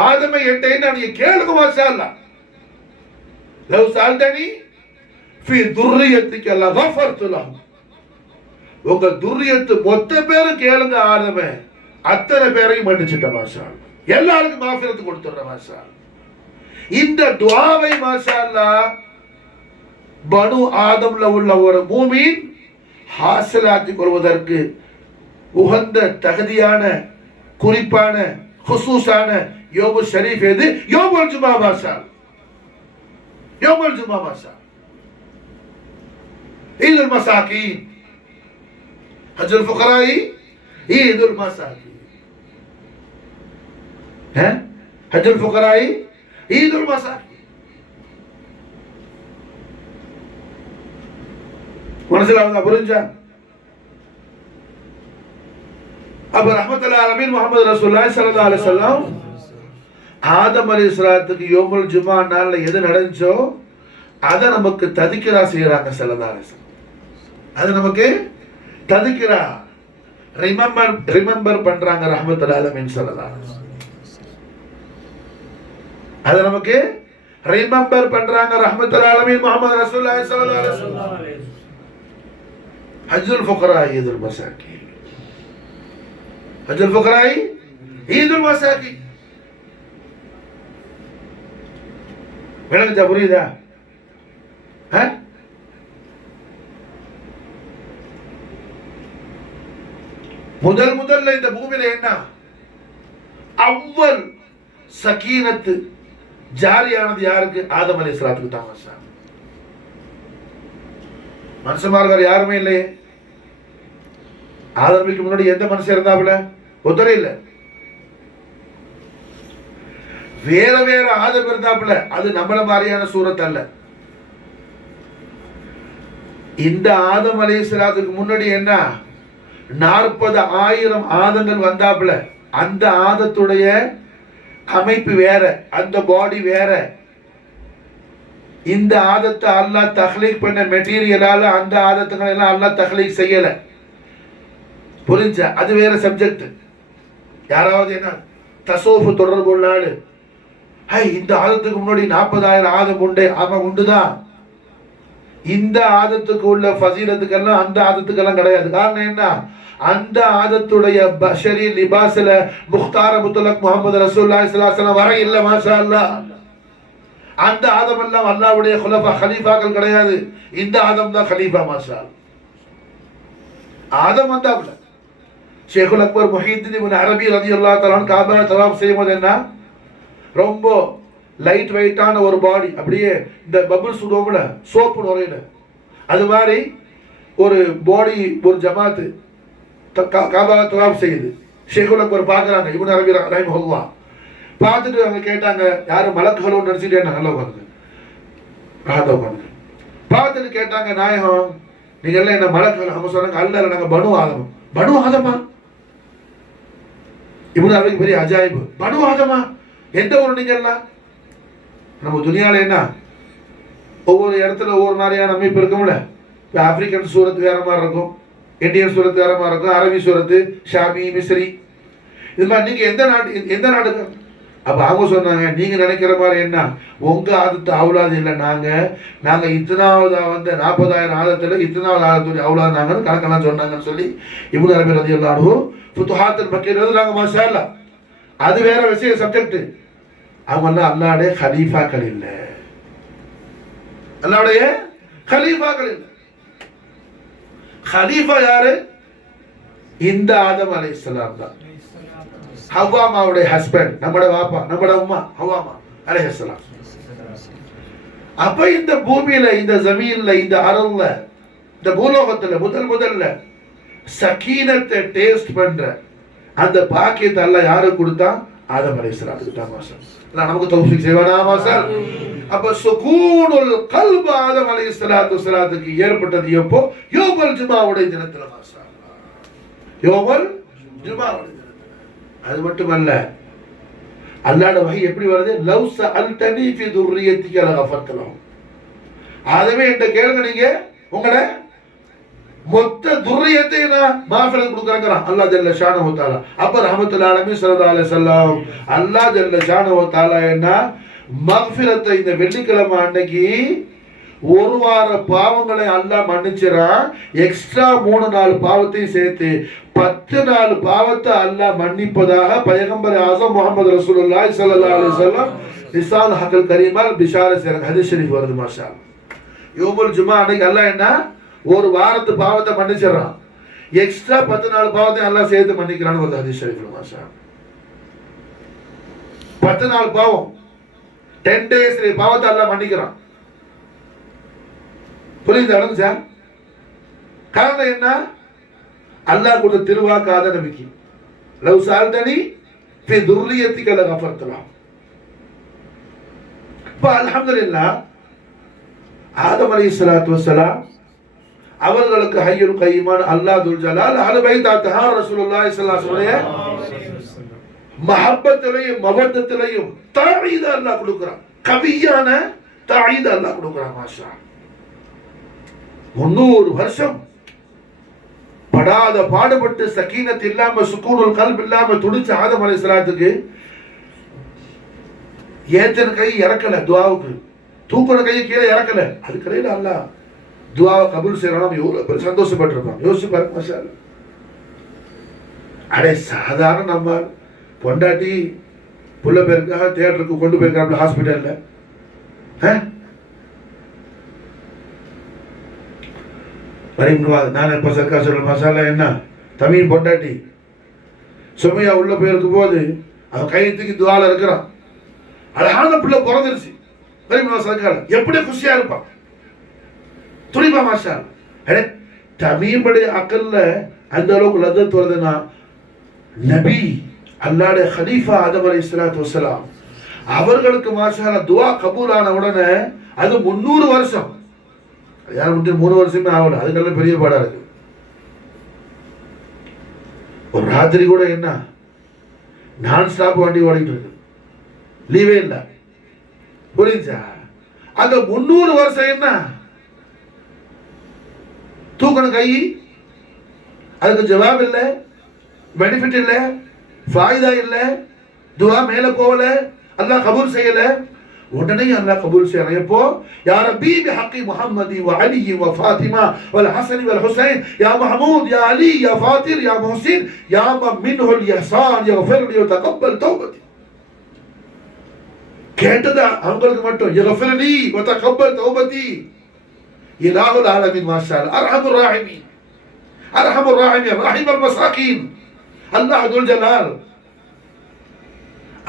ஆதமே என்கிட்ட நீ கேளுங்க மாஷா அல்லாஹ். லவ் ஸஅல்தனி ஃபீ துர்ரியத்திக லகஃபர்து லஹு. உங்க துர்ரியத்து மொத்த பேரும் கேளுங்க ஆதமே, அத்தனை பேரையும் மன்னிச்சிட்ட மாஷா அல்லாஹ். எல்லாருக்கும் மாஃபிரத் கொடுத்துற மாஷா அல்லாஹ். இந்த துஆவை மாஷா அல்லாஹ் பனு ஆதம்ல உள்ள ஒரு மூமின் ஹாசிலாக்கிக் கொள்வதற்கு உகந்த தகுதியான குறிப்பான குசூஸான யோமு ஷரீஃப் எது? யோமுல் ஜுமா மாஷா அல்லாஹ். யோமுல் ஜுமா மாஷா ஈதுல் மசாகீன் ஹஜ்ஜுல் ஃபுகராஇ ஈதுல் மசாகீன். ஹஜ்ஜுல் ஃபுகராஇ ஈதுல் மசாகீன். மனசில் அவங்க புரிஞ்சா? அப்ப ரஹ்மத்துல் ஆலமீன் முஹம்மது ரசூலுல்லாஹி ஸல்லல்லாஹு அலைஹி வஸல்லம் ஆதம் அலைஹிஸ்ஸலாத்துக்கு யோமுல் ஜுமா நாள்ல எது நடந்துச்சோ அதை நமக்கு ததிக்கிறா செய்யறாங்க ஸல்லல்லாஹு அலைஹி வஸல்லம். அது நமக்கு ததிக்கிறா ரிமெம்பர் பண்றாங்க ரஹ்மத்துல் ஆலமீன் ஸல்லல்லாஹு அலைஹி வஸல்லம். அது நமக்கு ரிமெம்பர் பண்றாங்க ரஹ்மத்துல் ஆலமீன் முஹம்மது ரசூலுல்லாஹி ஸல்லல்லாஹு அலைஹி வஸல்லம். ஹஜ்ஜுல் ஃபுகரா ஈதுல் மசாகீன். ஹஜ்ஜுல் ஃபுகராஇ ஈதுல் மசாகி. விளங்குச்சா? புரியுதா? முதல்ல இந்த பூமியில என்ன அவ்வல் சகீனத்து ஜாரியானது யாருக்கு? ஆதம் அலைஹிஸ்ஸலாத்துக்கு தான். மனுஷமார்கள் யாருமே இல்லையே. ஆதமுக்கு முன்னாடி எந்த மனுஷன் இருந்தாப்புல? ஒருத்தரே இல்ல. வேற வேற ஆதம் இருந்தாப்புல. அது நம்மள மாதிரியான சூரத் அல்ல. இந்த ஆதம் அலைஹிஸ்ஸலாத்துக்கு முன்னாடி என்ன 40,000 ஆதங்கள் வந்தாப்புல. அந்த ஆதத்துடைய அமைப்பு வேற, அந்த பாடி வேற. இந்த ஆதத்தை அல்லாஹ் தஹ்லீக் பண்ண மெட்டீரியலால அந்த ஆதத்துக்களை எல்லாம் அல்லாஹ் தஹ்லீக் செய்யல. புரிஞ்சா? அது வேற சப்ஜெக்ட். யாராவது என்ன தசோஃபு தொடர்பு உள்ள ஆளு, இந்த ஆதத்துக்கு முன்னாடி 40,000 ஆதம் உண்டு. ஆமா, உண்டுதான். இந்த ஆதத்துக்கு உள்ள ஃபசீலத்துக்கெல்லாம் அந்த ஆதத்துக்கெல்லாம் கிடையாது. காரணம் என்ன? அந்த ஆதத்துடைய பஷரி லிபாஸ்ல முக்தார முத்தலக் முஹம்மது ரசூலுல்லாஹி ஸல்லல்லாஹு அலைஹி வஸல்லம் வர இல்ல. மாஷா அல்லாஹ். அந்த ஆதம் எல்லாம் அல்லாஹ்வுடைய கலீஃபாக்கள் கிடையாது. இந்த ஆதம் தான் கலீஃபா. மாஷா அல்லாஹ். ஆதம் வந்தாப்ல. ஷேகுல் அக்பர் முஹியுத்தீன் இப்னு அரபி ரலியல்லாஹு தஆலா காபா தவாப் செய்யும்போது என்ன, ரொம்ப லைட் வெயிட்டான ஒரு பாடி, அப்படியே இந்த பபிள் சுடுவோம்ல சோப்பு நுரையில, அது மாதிரி ஒரு பாடி, ஒரு ஜமாத்து காபா தவாப் செய்யுது. ஷேகுல் அக்பர் பார்க்குறாங்க. இப்னு அரபி ரஹிமஹுல்லாஹ் பார்த்துட்டு அவங்க கேட்டாங்க, யாரும் மலக்குகளோ நினச்சிட்டு என்ன நல்லா உட்காந்து ராதா உட்காந்து பார்த்துட்டு கேட்டாங்க, நாயகம் நீங்க எல்லாம் என்ன மலக்குகள்? அவங்க சொன்னாங்க, அல்ல நாங்கள் பனு ஆதம். பனு ஆதமா? இப்னு அரபிக்கு பெரிய அஜாயிபு. பனு ஆதமா? எந்த ஊர் நீங்க எல்லாம்? நம்ம துனியால என்ன ஒவ்வொரு இடத்துல ஒவ்வொரு மாதிரியான அமைப்பு இருக்கும்ல. இப்போ ஆப்பிரிக்கன் சூரத்து வேற மாதிரி இருக்கும், இந்தியன் சூரத்து வேற மாதிரி இருக்கும், அரபி சூரத்து, ஷாமி, மிஸ்ரி, இது மாதிரி. நீங்க எந்த நாடு? அப்ப அவங்க சொன்னாங்க, நீங்க நினைக்கிற மாதிரி என்ன உங்க ஆதத்து அவுலாது இல்லை. நாங்க இத்தனாவது வந்து 40,000 ஆதத்துல இத்தனாவது ஆதத்துடைய அவுலாது நாங்கன்னு கணக்கெல்லாம் சொன்னாங்கன்னு சொல்லி இப்னு அரபி ரலியல்லாஹு அன்ஹு ஃபுதுஹாத்துல் மக்கீல எழுதுறாங்க. மாஷா அல்லாஹ். அது வேற விஷயம், சப்ஜெக்ட். அவங்கெல்லாம் அல்லாஹ்வுடைய கலீஃபாக்கள் இல்லை. அல்லாஹ்வுடைய கலீஃபாக்கள் இல்லை. கலீஃபா யாரு? இந்த ஆதம் அலைஹிஸ்ஸலாம் தான். ஹவ்வாமாவுடைய ஹஸ்பண்ட், நம்மட வாப்பா, நம்மட உம்மா ஹவ்வாமா அலைஹிஸ்ஸலாம். அப்ப இந்த பூமியில, இந்த ஜமீன்ல, இந்த அரல்ல, இந்த பூலோகத்துல முதல்ல சகீனத்தை டேஸ்ட் பண்ற அந்த பாக்கியத்தை அல்லாஹ் யாருக்கு கொடுத்தா? ஆதம் அலைஹிஸ்ஸலாத்துக்கு தான். மாஷா அல்லாஹ் நமக்கு தௌஃபீக் செய்வானா? மாஷா. அப்ப சுகூனுல் கல்ப் ஆதம் அலைஹிஸ்ஸலாத்துக்கு ஏற்பட்டது எப்போ? யோமல் ஜுமாவுடைய தினத்துல. மாஷா அல்லாஹ். யோமல் ஜுமாவுடைய. அது மட்டுமல்ல, அல்லாஹ்வுடைய வஹி எப்படி வருது? லவ் சஅல்தனி ஃபி துர்ரிய்யதிக லகஃபர்து லஹும். ஆதமே என்கிட்ட கேளுங்க, நீங்க உங்களோட மொத்த துர்ரியத்தை நான் மாஃபிரத் கொடுக்குறேங்கிறான் அல்லாஹ் ஜல்ல ஷானஹு தஆலா. அப்ப ரஹ்மத்துல் ஆலமீன் ஸல்லல்லாஹு அலைஹி வஸல்லம் அல்லாஹ் ஜல்ல ஷானஹு தஆலா என்ன மக்ஃபிரத்தை இந்த வெள்ளிக்கிழமை அன்னைக்கு ஒரு வார பாவங்களை அல்லாஹ் மன்னிச்சிரான். எக்ஸ்ட்ரா 3-4 பாவத்தையும் சேர்த்து 10 நாள் பாவத்தை அல்லாஹ் மன்னிப்பதாக பைகம்பர் ஆஸம் முஹம்மது ரசூலுல்லாஹி ஸல்லல்லாஹு அலைஹி வஸல்லம் லிசான் ஹக்கல் கரீமால் பிஷார செய்றாங்க. ஹதீஸ் ஷரீஃப் வருது. மாஷா அல்லாஹ். யோமுல் ஜுமா அன்னைக்கு அல்லாஹ் என்ன ஒரு வாரத்து பாவத்தை மன்னிச்சிடறான். எக்ஸ்ட்ரா 10 நாள் பாவத்தை அல்லாஹ் சேர்த்து மன்னிக்கிறான்னு வருது ஹதீஸ் ஷரீஃப்ல. மாஷா 10 நாள் பாவம் 10 days பாவத்தை அல்லாஹ் மன்னிக்கிறான். புரியுது? அடைஞ்சா காரணம் என்ன? அல்லாஹ் கொடுத்த திருவாக்கு ஆத நபிக்கு லவ் சால்தனி ஃபி துர்ரியதிக லகஃபர்து லஹும். இப்ப அல்ஹம்துலில்லாஹ் ஆதம் அலைஹிஸ்ஸலாத்து வஸ்ஸலாம் அவர்களுக்கு ஹய்யுல் கய்யிமான அல்லாஹ் துல் ஜலால் அஹ்லு பைத் அத்ஹார் ரசூலுல்லாஹி ஸல்லல்லாஹு அலைஹி வஸல்லம் மஹப்பத்திலையும் மவத்தத்திலையும் தாஈத அல்லாஹ் கொடுக்கிறான். கவியான தாஈத அல்லாஹ் கொடுக்கிறான். மாஷா 300 வருஷம் படாத பாடுபட்டு சக்கீனத் இல்லாம சுக்கூனுல் கல்ப் இல்லாம துடிச்ச ஆதம் அலைஹிஸ்ஸலாத்துக்கு ஏத்தன கை இறக்கல, துஆவுக்கு தூக்குன கை கீழே இறக்கல. அதுக்கடையில அல்லாஹ் துஆவை கபூல் செய்யறான். எவ்வளவு சந்தோஷப்பட்டிருப்பான். யோசிச்சு பாருங்க. மாஷா அல்லாஹ். அடே சாதாரண நம்ம பொண்டாட்டி புள்ள பேருக்காக தியேட்டருக்கு கொண்டு போயிருக்காப்ல ஹாஸ்பிட்டல்ல. நான் இப்ப சர்க்கா சொல்ற மசாலா என்ன தமிழ் பொண்டாட்டி சுமையா உள்ள போயிருக்கும் போது அவன் கையத்துக்கு துவால இருக்கிறான். அழகான பிள்ளை பிறந்துருச்சு. சர்க்கால எப்படி குஷியா இருப்பான் துணிபா மாஷா. தமிழுடைய அக்கல்ல அந்த அளவுக்கு லத்தத் வருதுன்னா நபி அல்லாஹ்வுடைய கலீஃபா ஆதம் அலைஹிஸ்ஸலாத்து வஸ்ஸலாம் அவர்களுக்கு மாஷா துஆ கபூலான உடனே அது 300 வருஷம். யார் மட்டும் 3 வருஷமே ஆகல, அதுக்கெல்லாம் பெரிய பாடா இருக்கு. ஒரு ராத்திரி கூட என்ன நான் ஸ்டாப் வண்டி ஓடிட்டு இருக்கு, லீவே இல்லை. புரிஞ்சா? அந்த 300 வருஷம் என்ன தூக்கணும் கை, அதுக்கு ஜவாப் இல்லை, பெனிஃபிட் இல்லை, ஃபாயிதா இல்லை, துஆ மேல போகல, அல்லாஹ் கபூல் செய்யல. உடனே அல்லாஹ் கபூல் செய்யறான். எப்போ? யா ரப்பி பிஹக்கி முஹம்மதி வ அலி வ ஃபாத்திமா வல் ஹஸன் வல் ஹுசைன் யா மஹமூத் யா அலி யா ஃபாத்திர் யா முஹ்சின் யா மன் மின்ஹுல் இஹ்சான் யக்ஃபிர் லி வ தகப்பல் தௌபதி. கேட்டதா அவங்களுக்கு மட்டும் யக்ஃபிர் லி வ தகப்பல் தௌபதி. இலாஹுல் ஆலமீன் மாஷாஅல்லாஹ் அர்ஹமுர் ராஹிமீன் அர்ஹமுர் ராஹிமீன் ரஹீமுல் மசாகீன் அல்லாஹ் துல் ஜலால்.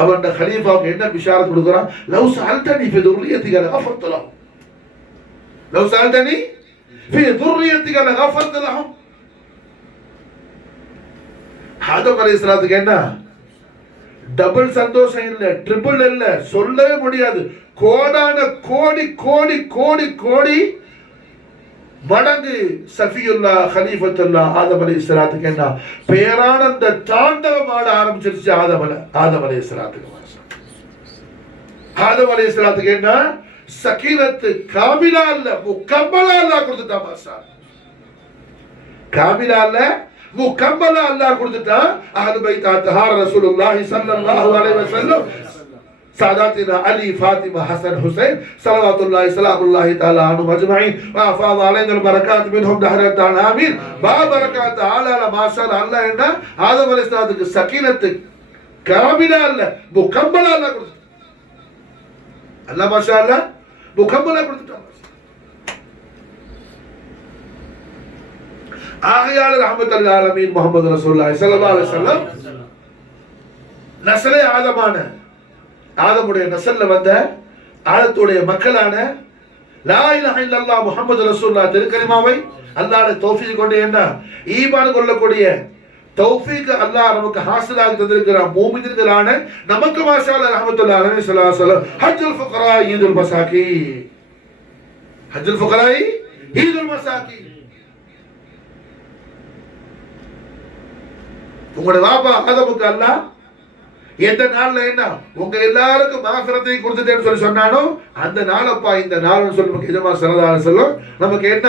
அவன் கலீஃபாவுக்கு என்ன பிஷாரத் கொடுக்குறான்? லவ் சஅல்தனி ஃபி துர்ரிய்யதிக லகஃபர்து லஹும், லவ் சஅல்தனி ஃபி துர்ரிய்யதிக லகஃபர்து லஹும். ஆதம் அலைஹிஸ்ஸலாத்துக்கு என்ன டபுள் சந்தோஷம் இல்ல, ட்ரிபிள் இல்ல, சொல்லவே முடியாது. கோடான கோடி கோடி கோடி கோடி மடங்கு சஃபியுல்லா கலீஃபத்துல்லா ஆதம் அலைஹிஸ்ஸலாத்துக்கு என்ன பேரானந்த தாண்டவம் ஆட ஆரம்பிச்சிருச்சு. ஆதம் அலைஹிஸ்ஸலாத்துக்கு ஆதம் அலைஹிஸ்ஸலாத்துக்கு என்ன சகீனத்து காமிலா இல்ல முக்கம்மலா அல்லாஹ் கொடுத்துட்டான். மாஷா காமிலா இல்ல முக்கம்மலா அல்லாஹ் கொடுத்துட்டான். அஹ்லு பைத் அத்ஹார் ரசூலுல்லாஹி ஸல்லல்லாஹு அலைஹி வஸல்லம் ساداتنا علي فاطمة حسن حسين صلوات الله سلام الله تعالى عنهم أجمعين وأفاض علينا البركات منهم دهر الدار آمين. بركات تعالى ما شاء الله إن هذا ولستاد سكينة كاملة الله مكملة الله قلت الله ما شاء الله مكملة قلت آخر رحمة العالمين محمد رسول الله صلى الله عليه وسلم نسل آدمانه ஆதமுடைய நஸ்ல்ல வந்த ஆதத்துடைய மக்களான லா இலாஹ இல்லல்லாஹ் முஹம்மது ரசூலுல்லாஹ் திருக்கலிமாவை அல்லாஹ்வுடைய தௌஃபீக் கொண்டு என்ன ஈமான் கொள்ளக்கூடிய தௌஃபீக் அல்லாஹ் நமக்கு ஹாசிலாக தந்திருக்கிறான். மூமின்களான நமக்கு மாஷா அல்லாஹ் ரஹ்மத்துல்லாஹி அலைஹி ஸல்லல்லாஹு அலைஹி வஸல்லம் ஹஜ்ஜுல் ஃபுகரா ஈதுல் மசாகீன், ஹஜ்ஜுல் ஃபுகரா ஈதுல் மசாகீன். உங்களுடைய வாப்பா ஆதமுக்கு அல்லாஹ் எந்த நாள்ல என்ன உங்க எல்லாருக்கும் மகஃபிரத்தை கொடுத்துட்டேன்னு சொல்லி சொன்னானோ அந்த நாளப்பா இந்த நாள்னு சொல்லி நமக்கு எஜமா ஸல்லல்லாஹு அலைஹி வஸல்லம் நமக்கு என்ன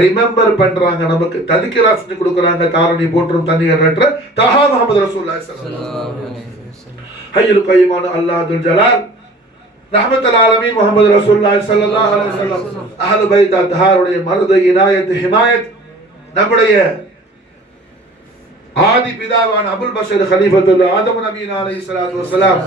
ரிமெம்பர் பண்றாங்க, நமக்கு ததிக்ரா செஞ்சு கொடுக்குறாங்க. தாரணி போற்றும் தண்ணி ஏற்ற தஹா முஹம்மது ரசூலுல்லாஹி ஸல்லல்லாஹு அலைஹி வஸல்லம் ஹய்யுல் கய்யூமான அல்லாஹ் துல் ஜலால் ரஹ்மத்துல் ஆலமீன் முஹம்மது ரசூலுல்லாஹி ஸல்லல்லாஹு அலைஹி வஸல்லம் அஹ்லு பைத் அத்ஹாருடைய மர்த இனாயத் ஹிமாயத் நம்முடைய ஆதி பிதாவான அபுல் பஷர் கலீஃபத்துல்லாஹ் ஆதம் நபியினா அலைஹிஸ்ஸலாத்து வஸ்ஸலாம்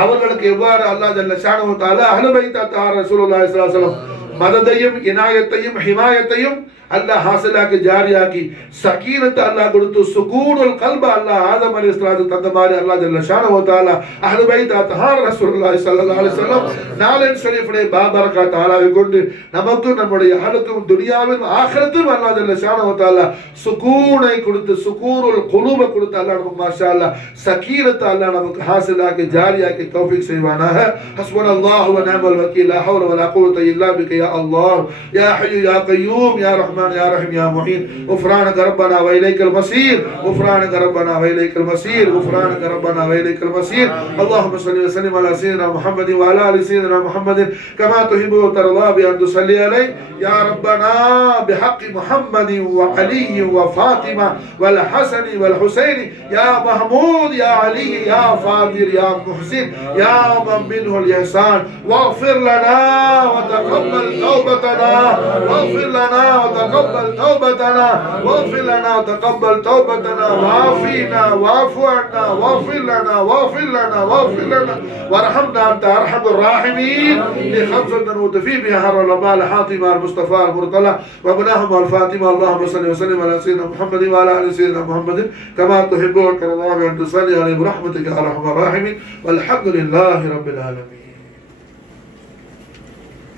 அவர்களுக்கு எவ்வாறு அல்லாஹ் ஜல்ல ஷானஹு வ தஆலா அஹ்லு பைத் அத்ஹார் ரசூலுல்லாஹி ஸல்லல்லாஹு அலைஹி வஸல்லம் மததையும் இனாயத்தையும் ஹிமாயத்தையும் அல்லாஹ் ஹாசிலாக்கி ஜாரியாக்கி சகீனத்தை அல்லாஹ் கொடுத்து சுகூனுல் கல்ப அல்லாஹ் ஆதம் அலைஹிஸ்ஸலாத்து தந்த மாதிரி அல்லாஹ் ஜல்ல ஷானஹு வ தஆலா அஹ்லு பைத் அத்ஹார் ரசூலுல்லாஹி ஸல்லல்லாஹு அலைஹி வஸல்லம் நாலன் ஷரீஃபுடைய பாபரகாத் ஆலாவை கொண்டு நமக்கு நம்முடைய அஹலுக்கும் துனியாவிலும் ஆখিরাத்தும் அல்லாஹ் ஜல்ல ஷானஹு வ தஆலா சுகூனை கொடுத்து சுகூனுல் குலூப கொடுத்து அல்லாஹ் நமக்கு மாஷா அல்லாஹ் சகீனத்தை அல்லாஹ் நமக்கு ஹாசிலாக்கி ஜாரியாக்கி தௌஃபீக் செய்வானாக. ஹஸ்புனல்லாஹு வ நிஅமல் வக்கீல் லா ஹவ்ல வ லா குவத இல்லா பிக யா அல்லாஹ் யா ஹய்யு யா கய்யூம் யா رحمن يا رحيم يا معين غفرانك ربنا وإليك المصير غفرانك ربنا وإليك المصير غفرانك ربنا وإليك المصير. اللهم صل وسلم على سيدنا محمد وعلى آل سيدنا محمد كما تحب وترضى بأن تصلي عليه يا ربنا بحق محمد وعلي وفاطمة والحسن والحسين يا محمود يا علي يا فاضل يا محسن يا من منه الإحسان واغفر لنا وتقبل توبتنا واغفر لنا وتقبل توبتنا واغفر لنا وتقبل توبتنا وعافينا واعف عنا واغفر لنا واغفر لنا واغفر لنا وارحمنا أنت أرحم الراحمين لخمسة نوتفي بها حر الأمال حاتمة المصطفى المرتضى وابناهم الفاطمة. اللهم صل وسلم على سيدنا محمد وعلى آل سيدنا محمد كما تحب وترضى أن تصلي عليه برحمتك يا أرحم الراحمين والحمد لله رب العالمين.